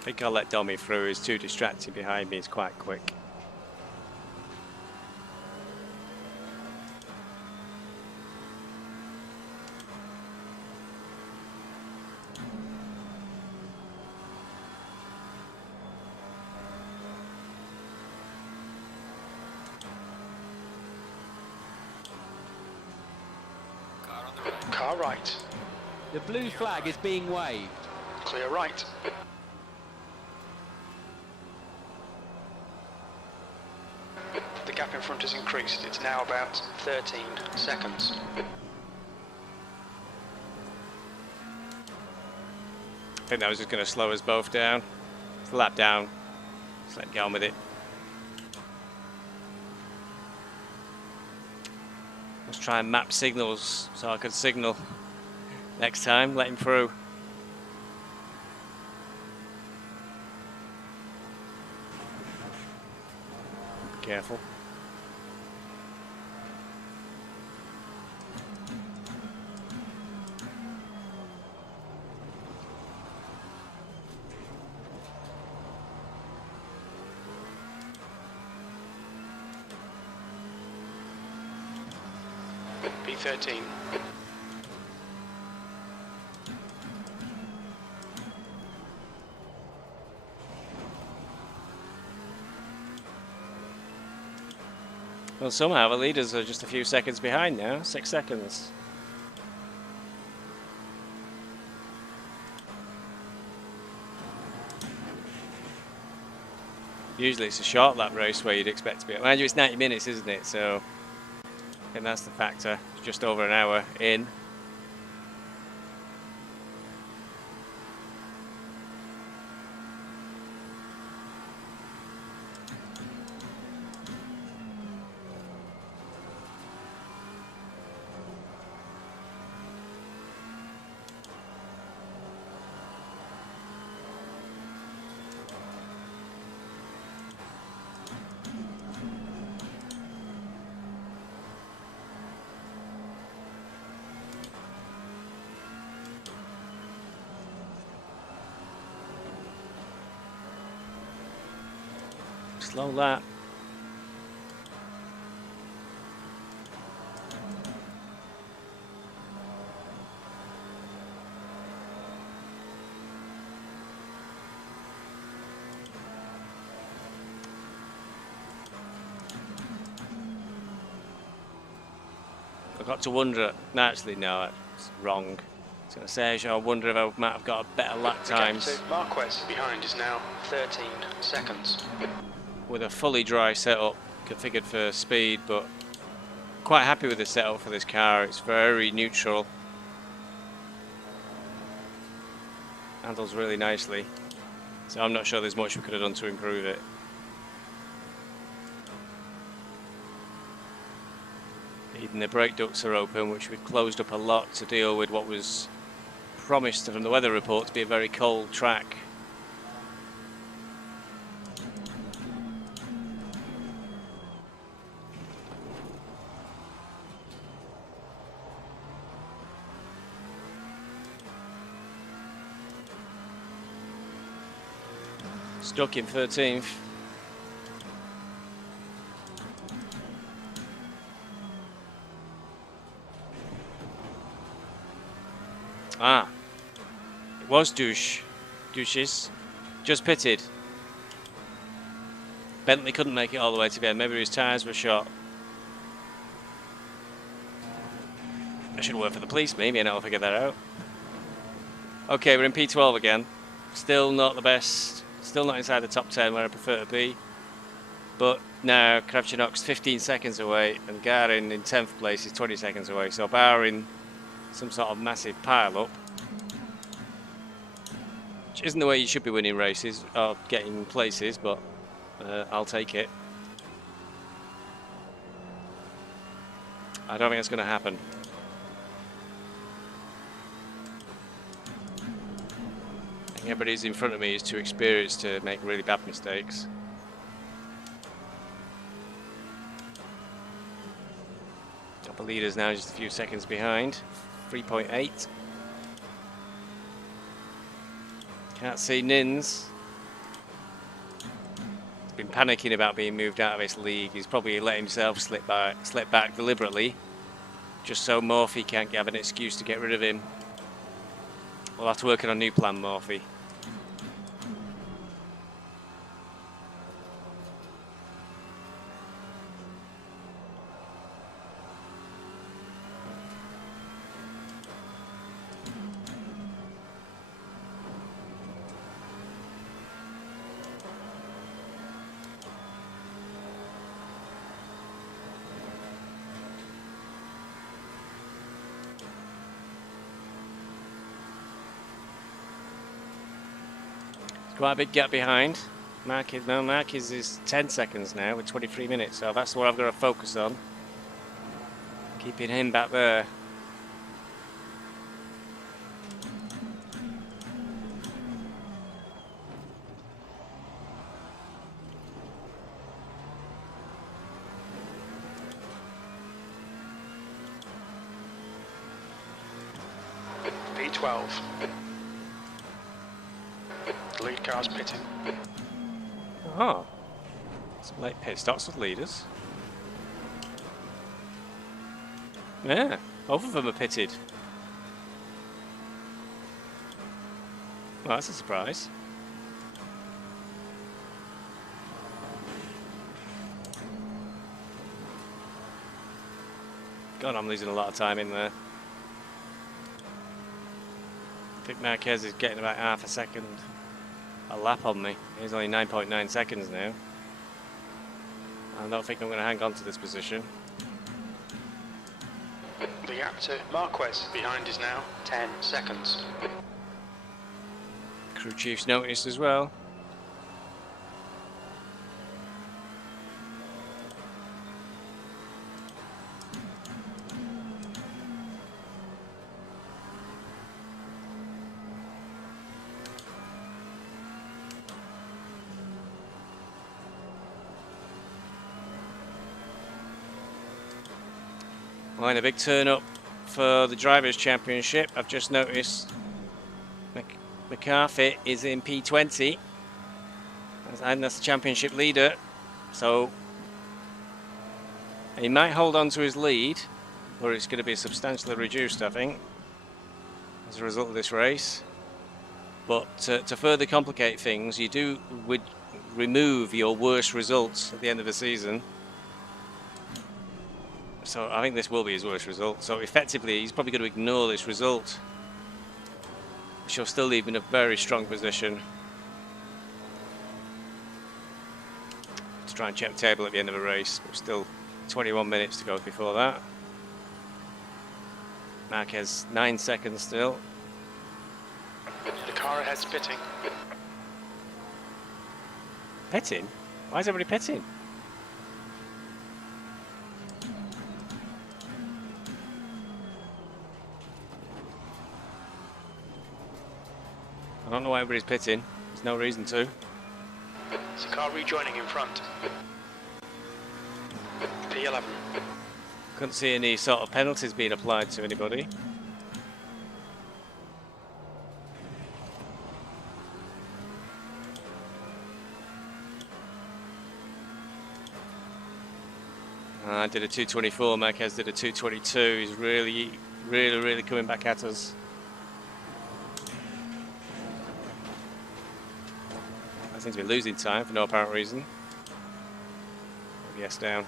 I think I'll let Dommy through. He's too distracting behind me. He's quite quick. Car on the right. Car right. The blue flag is being waved. Clear right. gap in front has increased. It's now about 13 seconds. I think that was just going to slow us both down. It's a lap down. Let's get on with it. Let's try and map signals so I could signal next time, let him through. Careful. P13. Well, somehow the leaders are just a few seconds behind now, 6 seconds. Usually it's a short lap race where you'd expect to be. Mind you, it's 90 minutes, isn't it? So I think that's the factor. It's just over an hour in. Slow lap. I got to wonder. No, actually, no, it's wrong. I was going to say, I wonder if I might have got a better lap times. The gap to Marquez behind is now 13 seconds. With a fully dry setup configured for speed, but quite happy with the setup for this car. It's very neutral, handles really nicely, so I'm not sure there's much we could have done to improve it. Even the brake ducts are open, which we've closed up a lot to deal with what was promised from the weather report to be a very cold track. Stuck in 13th. Ah, it was Douches, just pitted. Bentley couldn't make it all the way to the end. Maybe his tyres were shot. I should work for the police, maybe, and I'll figure that out. Okay, we're in P12 again. Still not the best. Still not inside the top 10 where I prefer to be. But now Kravchenok's 15 seconds away and Garin in 10th place is 20 seconds away. So barring some sort of massive pile-up, which isn't the way you should be winning races or getting places, but I'll take it. I don't think it's going to happen. I think everybody who's in front of me is too experienced to make really bad mistakes. Top of leaders now just a few seconds behind. 3.8. Can't see Nins. He's been panicking about being moved out of this league. He's probably let himself slip back deliberately, just so Morphy can't have an excuse to get rid of him. We'll have to work on a new plan, Morphy. Quite a big gap behind. Marquez is 10 seconds now with 23 minutes, so that's what I've got to focus on. Keeping him back there. P12. The lead car's pitting. Oh, some late pit stops with leaders. Yeah, both of them are pitted. Well, that's a surprise. God, I'm losing a lot of time in there. I think Marquez is getting about half a second a lap on me. He's only 9.9 seconds now. I don't think I'm going to hang on to this position. The gap to Marquez behind is now 10 seconds. Crew chief's noticed as well. Well, in a big turn up for the Drivers' Championship, I've just noticed McCarthy is in P20, and that's the championship leader, so he might hold on to his lead, or it's going to be substantially reduced, I think, as a result of this race. But to further complicate things, you do remove your worst results at the end of the season. So I think this will be his worst result. So effectively, he's probably going to ignore this result, which will still leave him in a very strong position to try and check the table at the end of a race. But still 21 minutes to go before that. Marquez 9 seconds still. The car ahead's pitting. Pitting? Why is everybody pitting? I don't know why everybody's pitting. There's no reason to. There's a car rejoining in front. P11. Couldn't see any sort of penalties being applied to anybody. I did a 224, Marquez did a 222. He's really coming back at us. I seem to be losing time for no apparent reason. Yes, down.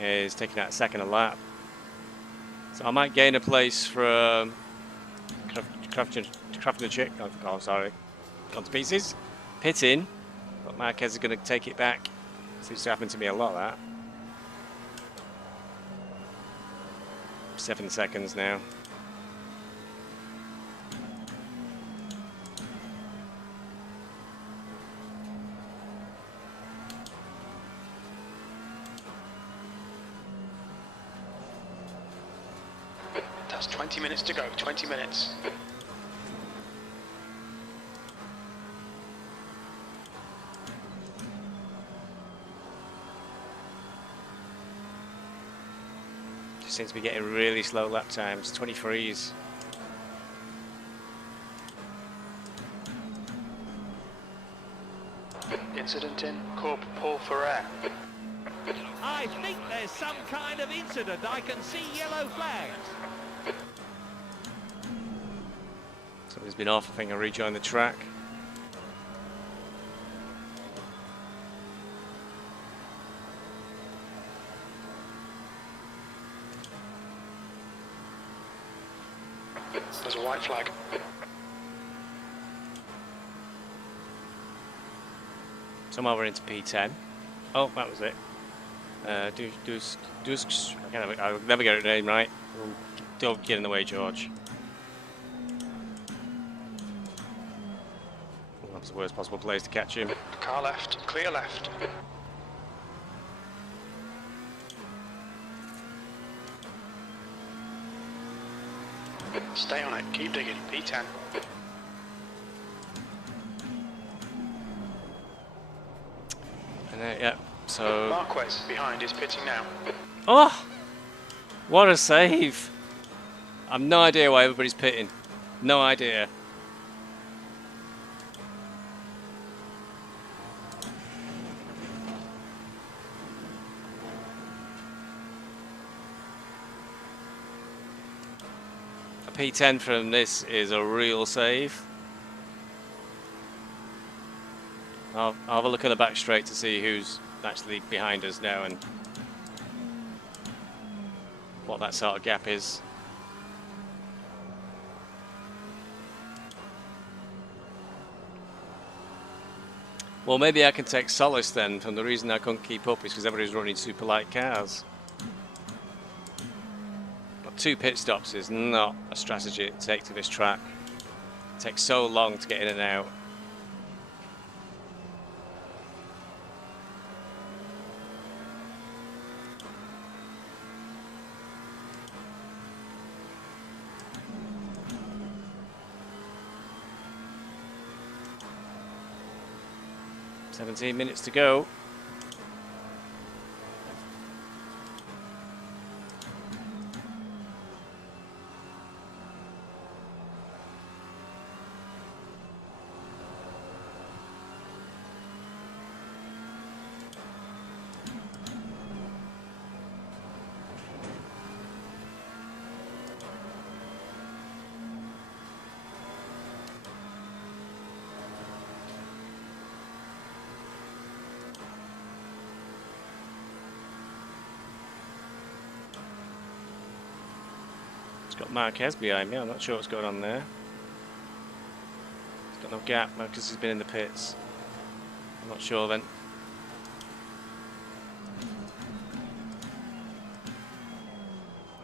Yeah, he's taking out a second a lap. So I might gain a place from crafting the chick. Oh, sorry. Gone to pieces. Pitting. But Marquez is going to take it back. Seems to happen to me a lot, that. 7 seconds now. That's 20 minutes to go, 20 minutes. Seems to be getting really slow lap times, 23s. Incident in Corp Paul Ferrer. I think there's some kind of incident. I can see yellow flags. So he's been off, I think, and rejoined the track. There's a white flag. Somehow we're into P10. Oh, that was it. I'll never get the name right. Don't get in the way, George. was the worst possible place to catch him. Car left, clear left. Stay on it, keep digging, P10. And yeah, so... Marquez behind is pitting now. Oh! What a save! I've no idea why everybody's pitting. No idea. A P10 from this is a real save. I'll have a look at the back straight to see who's actually behind us now and what that sort of gap is. Well, maybe I can take solace then from the reason I couldn't keep up is because everybody's running super light cars. But 2 pit stops is not a strategy to take to this track. It takes so long to get in and out. "17 minutes to go." It's got Marquez behind me. I'm not sure what's going on there. It's got no gap. Marquez has been in the pits. I'm not sure then.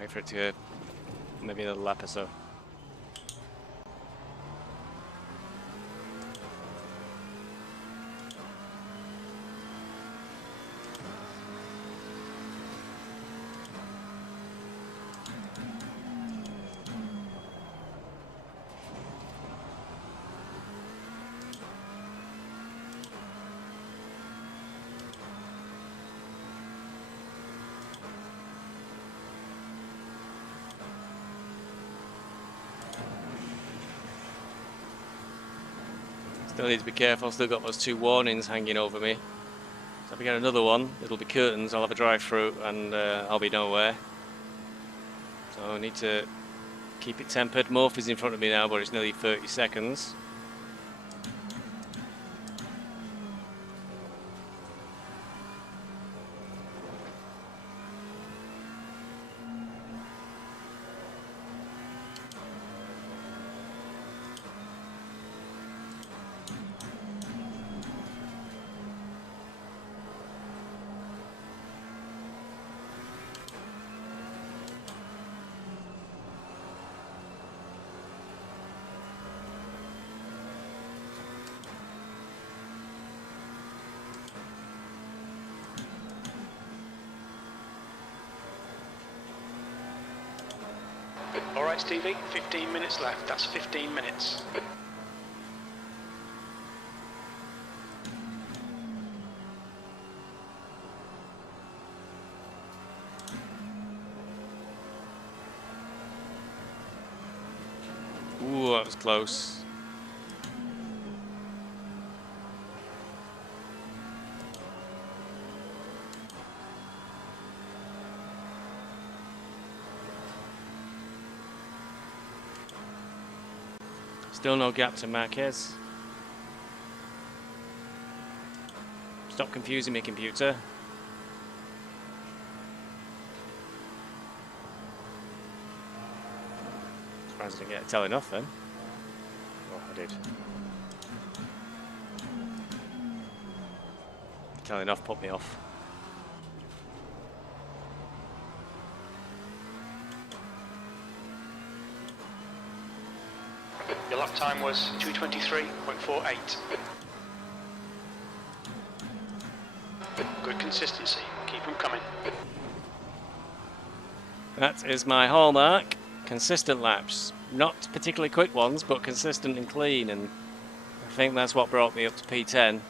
Wait for it to go maybe another lap or so. Still need to be careful, still got those 2 warnings hanging over me. So if I get another one, it'll be curtains, I'll have a drive through and I'll be nowhere. So I need to keep it tempered. Morph is in front of me now, but it's nearly 30 seconds. Alright Stevie, 15 minutes left, that's 15 minutes. Ooh, that was close. Still no gap to Marquez. Stop confusing me, computer. Surprised I didn't get a telling off then. Oh, I did. Telling off put me off. Your Your lap time was 2:23.48. Good consistency. Keep them coming. That is my hallmark. Consistent laps. Not particularly quick ones, but consistent and clean, and I think that's what brought me up to P10.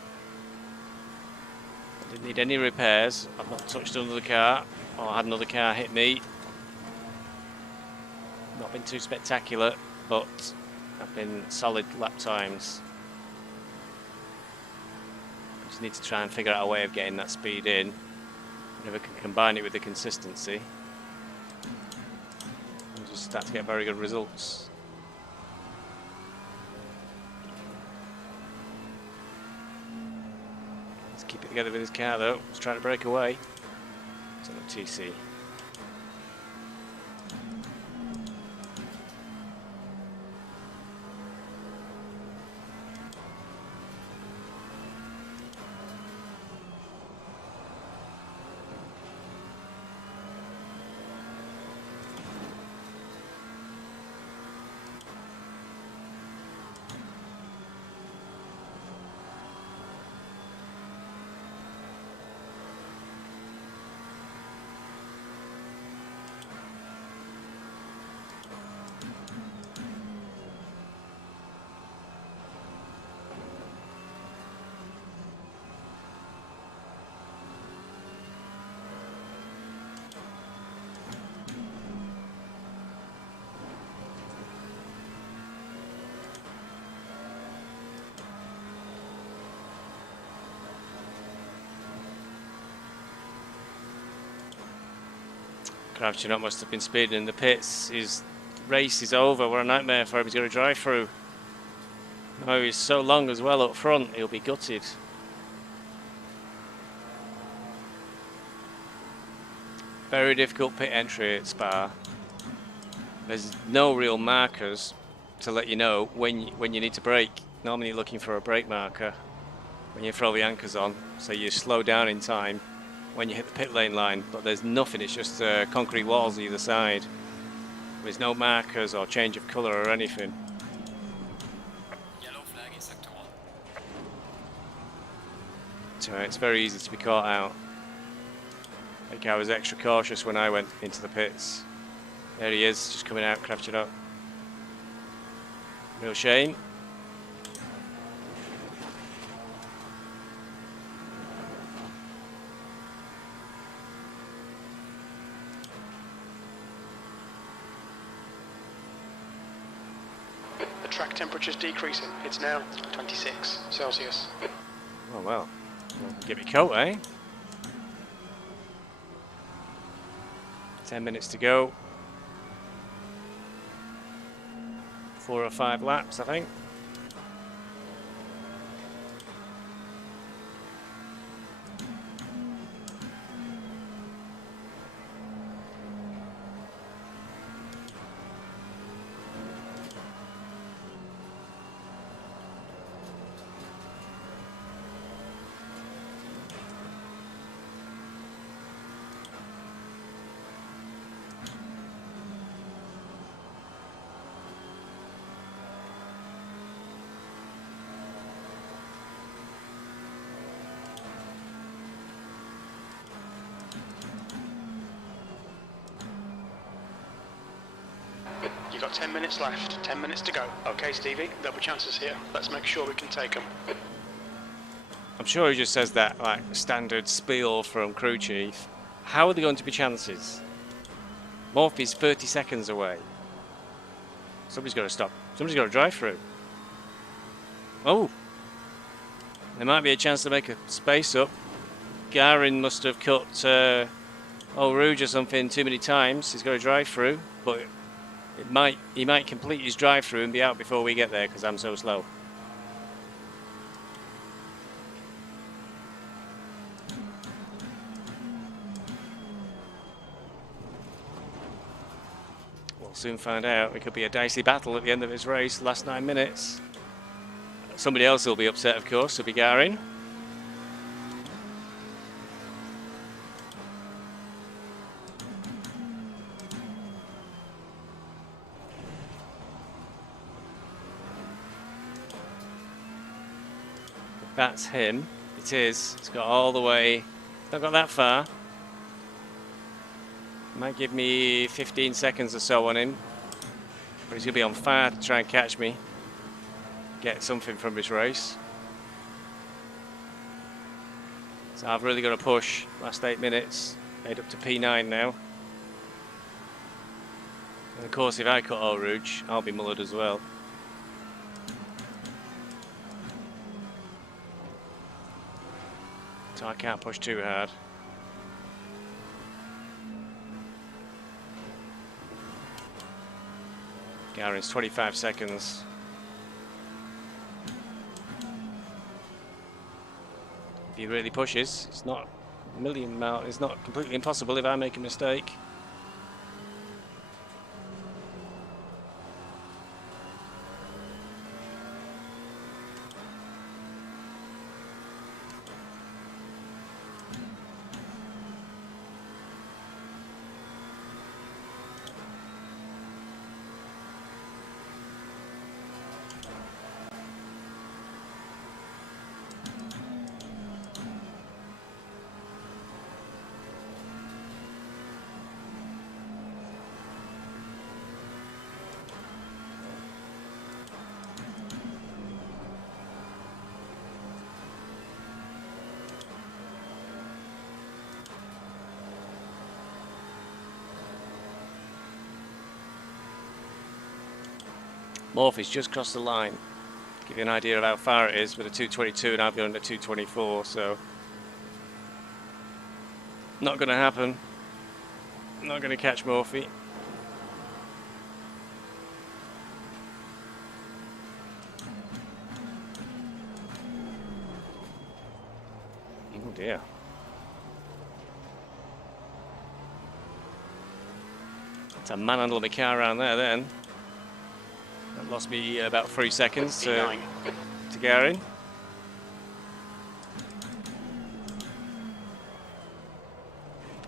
I didn't need any repairs. I've not touched another car, or had another car hit me. Not been too spectacular, but I've been solid lap times. I just need to try and figure out a way of getting that speed in. If I can combine it with the consistency, I'll just start to get very good results. Let's keep it together with this car though. Let's try to break away. It's on the TC. Kravchuk must have been speeding in the pits. His race is over. What a nightmare for him. He's going to drive through. Oh, he's so long as well up front. He'll be gutted. Very difficult pit entry at Spa. There's no real markers to let you know when you need to brake. Normally you're looking for a brake marker when you throw the anchors on, so you slow down in time when you hit the pit lane line, but there's nothing. It's just concrete walls either side. There's no markers or change of colour or anything. Yellow flag in sector 1. So it's very easy to be caught out. I think I was extra cautious when I went into the pits. There he is, just coming out, Kravchuk up. Real shame. The track temperature's decreasing. It's now 26 Celsius. Oh well. Get me coat, eh? 10 minutes to go. 4 or 5 laps, I think. You've got 10 minutes left, 10 minutes to go. Okay, Stevie, there'll be chances here. Let's make sure we can take them. I'm sure he just says that like standard spiel from crew chief. How are there going to be chances? Morphy's 30 seconds away. Somebody's got to stop. Somebody's got to drive through. Oh, there might be a chance to make a space up. Garin must have cut Rouge or something too many times. He's got to drive through, but he might complete his drive through and be out before we get there because I'm so slow. We'll soon find out. It could be a dicey battle at the end of this race, last 9 minutes. Somebody else will be upset, of course. It'll be Garin. that's him. It is. It's got all the way. Not got that far. Might give me 15 seconds or so on him. But he's going to be on fire to try and catch me. Get something from his race. So I've really got to push. Last 8 minutes. Head up to P9 now. And of course, if I cut Eau Rouge, I'll be mullered as well. So I can't push too hard. Garen's 25 seconds. If he really pushes, it's not a million miles, it's not completely impossible if I make a mistake. Morphy's just crossed the line. Give you an idea of how far it is with a 222, and I've gone under 224, so not going to happen. Not going to catch Morphy. Oh dear. It's a manhandle my car around there then. That lost me about 3 seconds to Garen.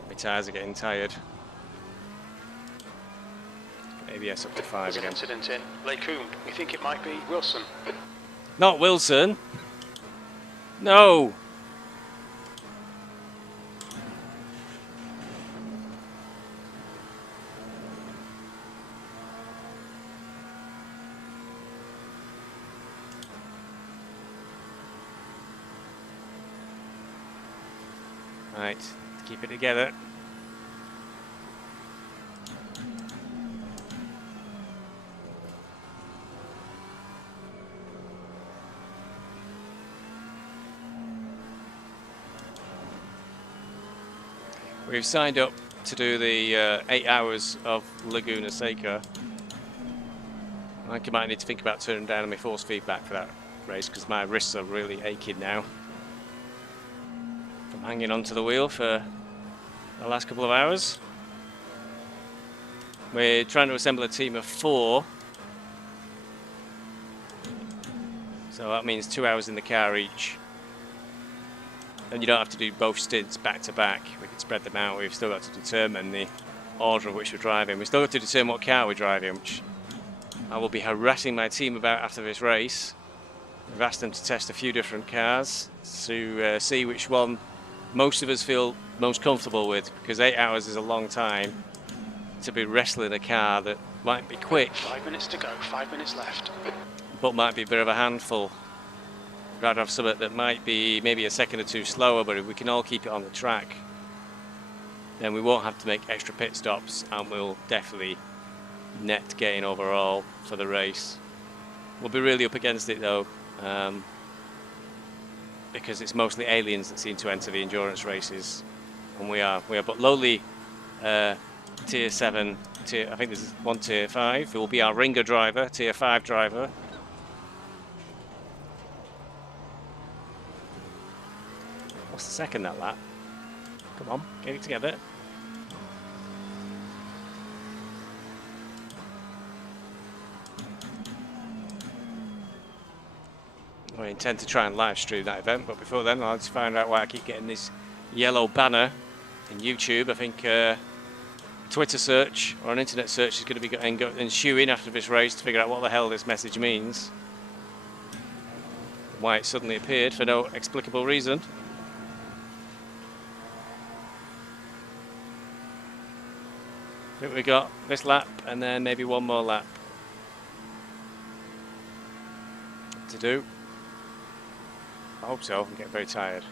My tyres are getting tired. ABS up to 5 There's an again. incident in Lacoon. We think it might be Wilson. Not Wilson. No. Right, keep it together. We've signed up to do the 8 hours of Laguna Seca. I think I might need to think about turning down on my force feedback for that race because my wrists are really aching now. I'm hanging onto the wheel for the last couple of hours. We're trying to assemble a team of 4. So that means 2 hours in the car each. And you don't have to do both stints back to back. We can spread them out. We've still got to determine the order of which we're driving. We've still got to determine what car we're driving, which I will be harassing my team about after this race. We've asked them to test a few different cars to see which one most of us feel most comfortable with, because 8 hours is a long time to be wrestling a car that might be quick. 5 minutes to go, 5 minutes left. But might be a bit of a handful. Rather have something that might be maybe a second or two slower, but if we can all keep it on the track, then we won't have to make extra pit stops, and we'll definitely net gain overall for the race. We'll be really up against it though, because it's mostly aliens that seem to enter the endurance races, and we are but lowly tier 7, I think there's one tier 5 who will be our ringer driver, tier 5 driver. What's the second that lap? Come on, get it together. I intend to try and live stream that event, but before then I'll just find out why I keep getting this yellow banner in YouTube. I think Twitter search or an internet search is going to be ensuing after this race to figure out what the hell this message means. why it suddenly appeared for no explicable reason. I think we got this lap and then maybe one more lap to do. I hope so. I'm getting very tired.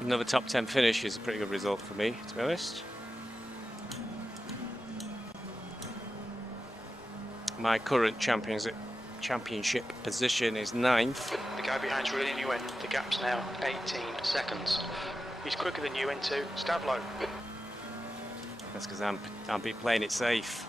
Another top 10 finish is a pretty good result for me, to be honest. My current championship position is 9th. The guy behind's reeling you in. The gap's now 18 seconds. He's quicker than you into Stavlo. That's because I'm be playing it safe.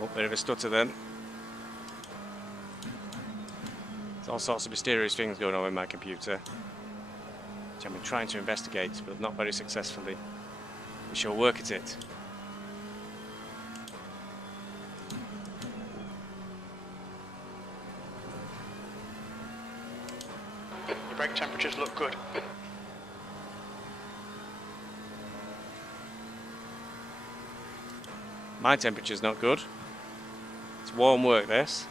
Oh, bit of a stutter then. There's all sorts of mysterious things going on with my computer, which I've been trying to investigate, but not very successfully. We shall work at it. Your brake temperatures look good. My temperature's not good. It's warm work, this.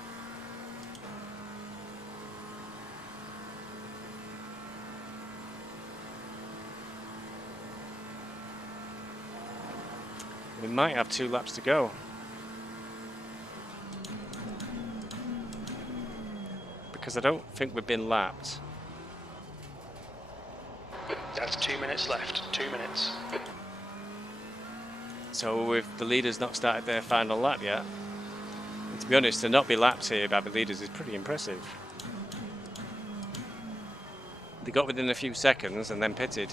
We might have 2 laps to go. Because I don't think we've been lapped. That's 2 minutes left. 2 minutes. So with the leaders not started their final lap yet, and to be honest, to not be lapped here by the leaders is pretty impressive. They got within a few seconds and then pitted.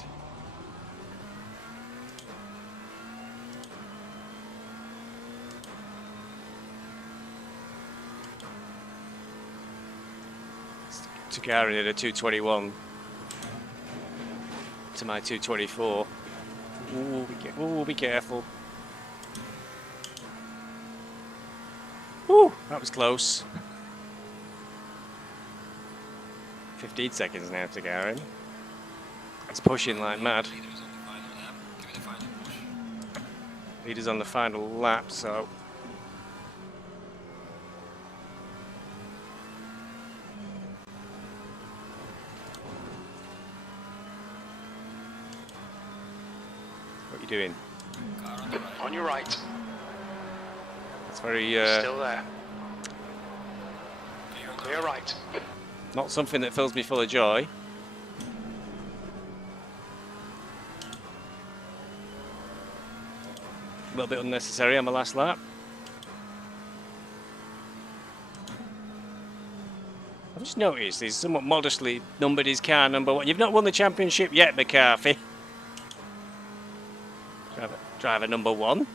Gary at a 2:21 to my 2:24. Ooh, be careful. Ooh, that was close. 15 seconds now to Gary. It's pushing like mad. Leaders on the final lap. Give it a final push. Leaders on the final lap, so what are you doing? Car on the right. On your right. That's very Still there. Clear on the Clear right. not something that fills me full of joy. A little bit unnecessary on my last lap. I've just noticed he's somewhat modestly numbered his car number 1. You've not won the championship yet, McCarthy. Driver number 1.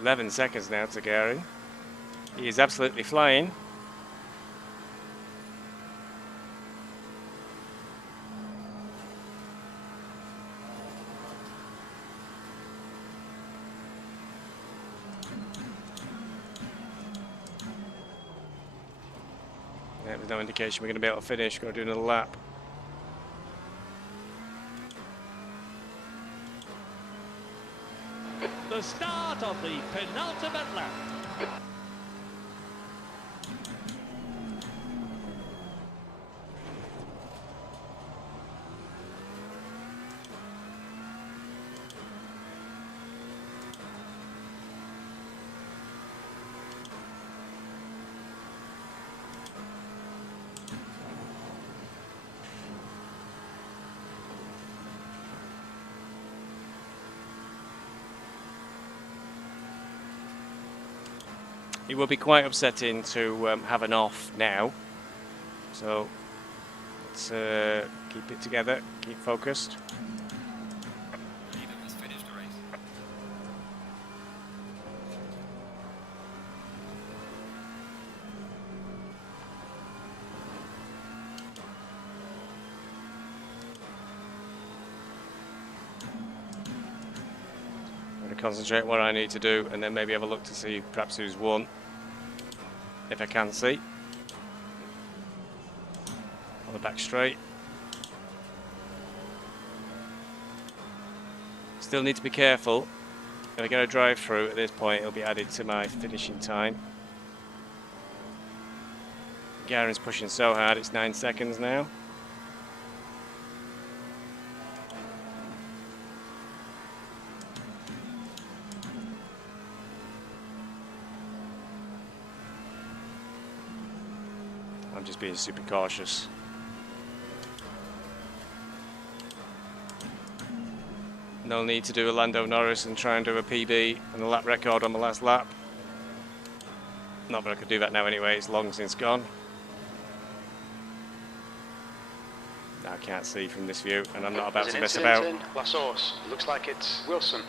"11 seconds now to Gary. He is absolutely flying. Yeah, there's no indication we're going to be able to finish. Got to do another lap. The start of the penultimate lap. it will be quite upsetting to have an off now. So let's keep it together, keep focused. Leader has finished the race. I'm going to concentrate what I need to do and then maybe have a look to see perhaps who's won, if I can see. On the back straight. Still need to be careful. If I get a drive through at this point, it'll be added to my finishing time. Garen's pushing so hard, it's 9 seconds now. I'm just being super cautious. No need to do a Lando Norris and try and do a PB and a lap record on the last lap. Not that I could do that now anyway, it's long since gone. I can't see from this view and I'm not about to mess about. La Source. Looks like it's Wilson.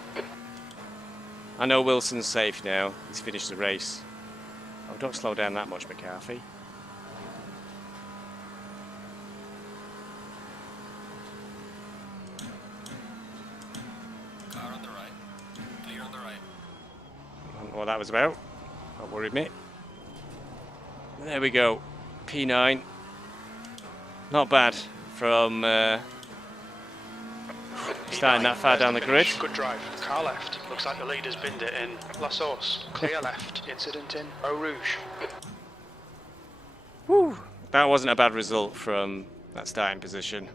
I know Wilson's safe now, he's finished the race. Oh, don't slow down that much, McCarthy. Car on the right. Clear on the right. I don't know what that was about. That worried me. There we go. P9. Not bad from starting that far down the grid. Good drive. Car left. Looks like the leader's binned it in La Source. Clear left. Incident in Eau Rouge. Whew. That wasn't a bad result from that starting position.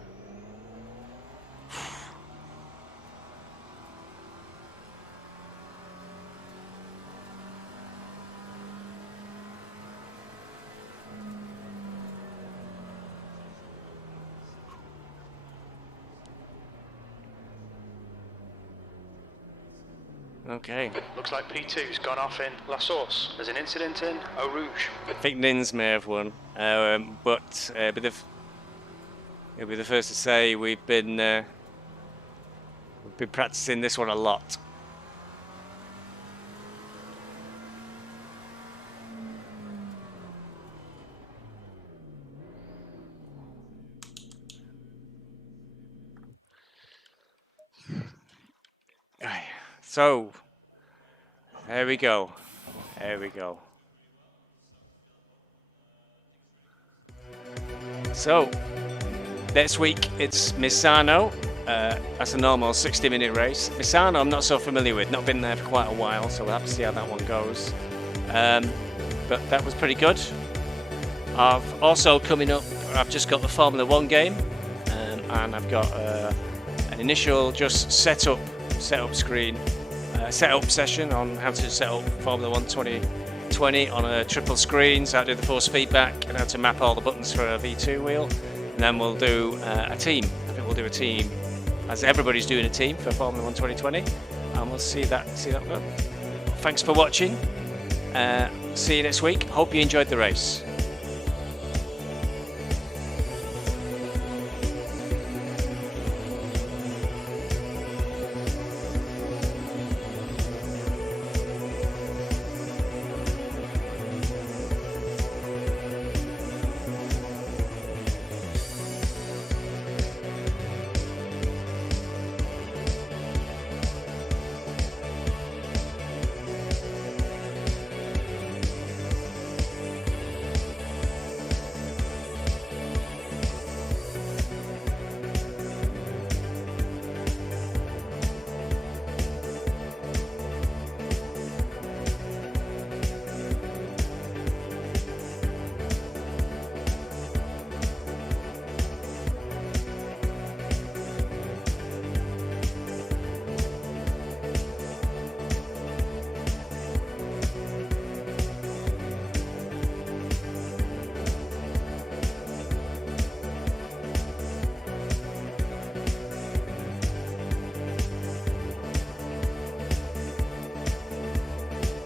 Okay. Looks like P2's gone off in La Source. There's an incident in Eau Rouge. I think Nins may have won, but he'll be the first to say we've been practicing this one a lot. So, there we go. There we go. So, next week it's Misano. That's a normal 60-minute race. Misano I'm not so familiar with, not been there for quite a while, so we'll have to see how that one goes. But that was pretty good. I've also coming up, I've just got the Formula 1 game, and I've got an initial just setup screen. Setup session on how to set up Formula 1 2020 on a triple screen, so how to do the force feedback and how to map all the buttons for a V2 wheel. And then we'll do a team. I think we'll do a team, as everybody's doing a team for Formula 1 2020, and we'll see that go. Thanks for watching. See you next week. Hope you enjoyed the race.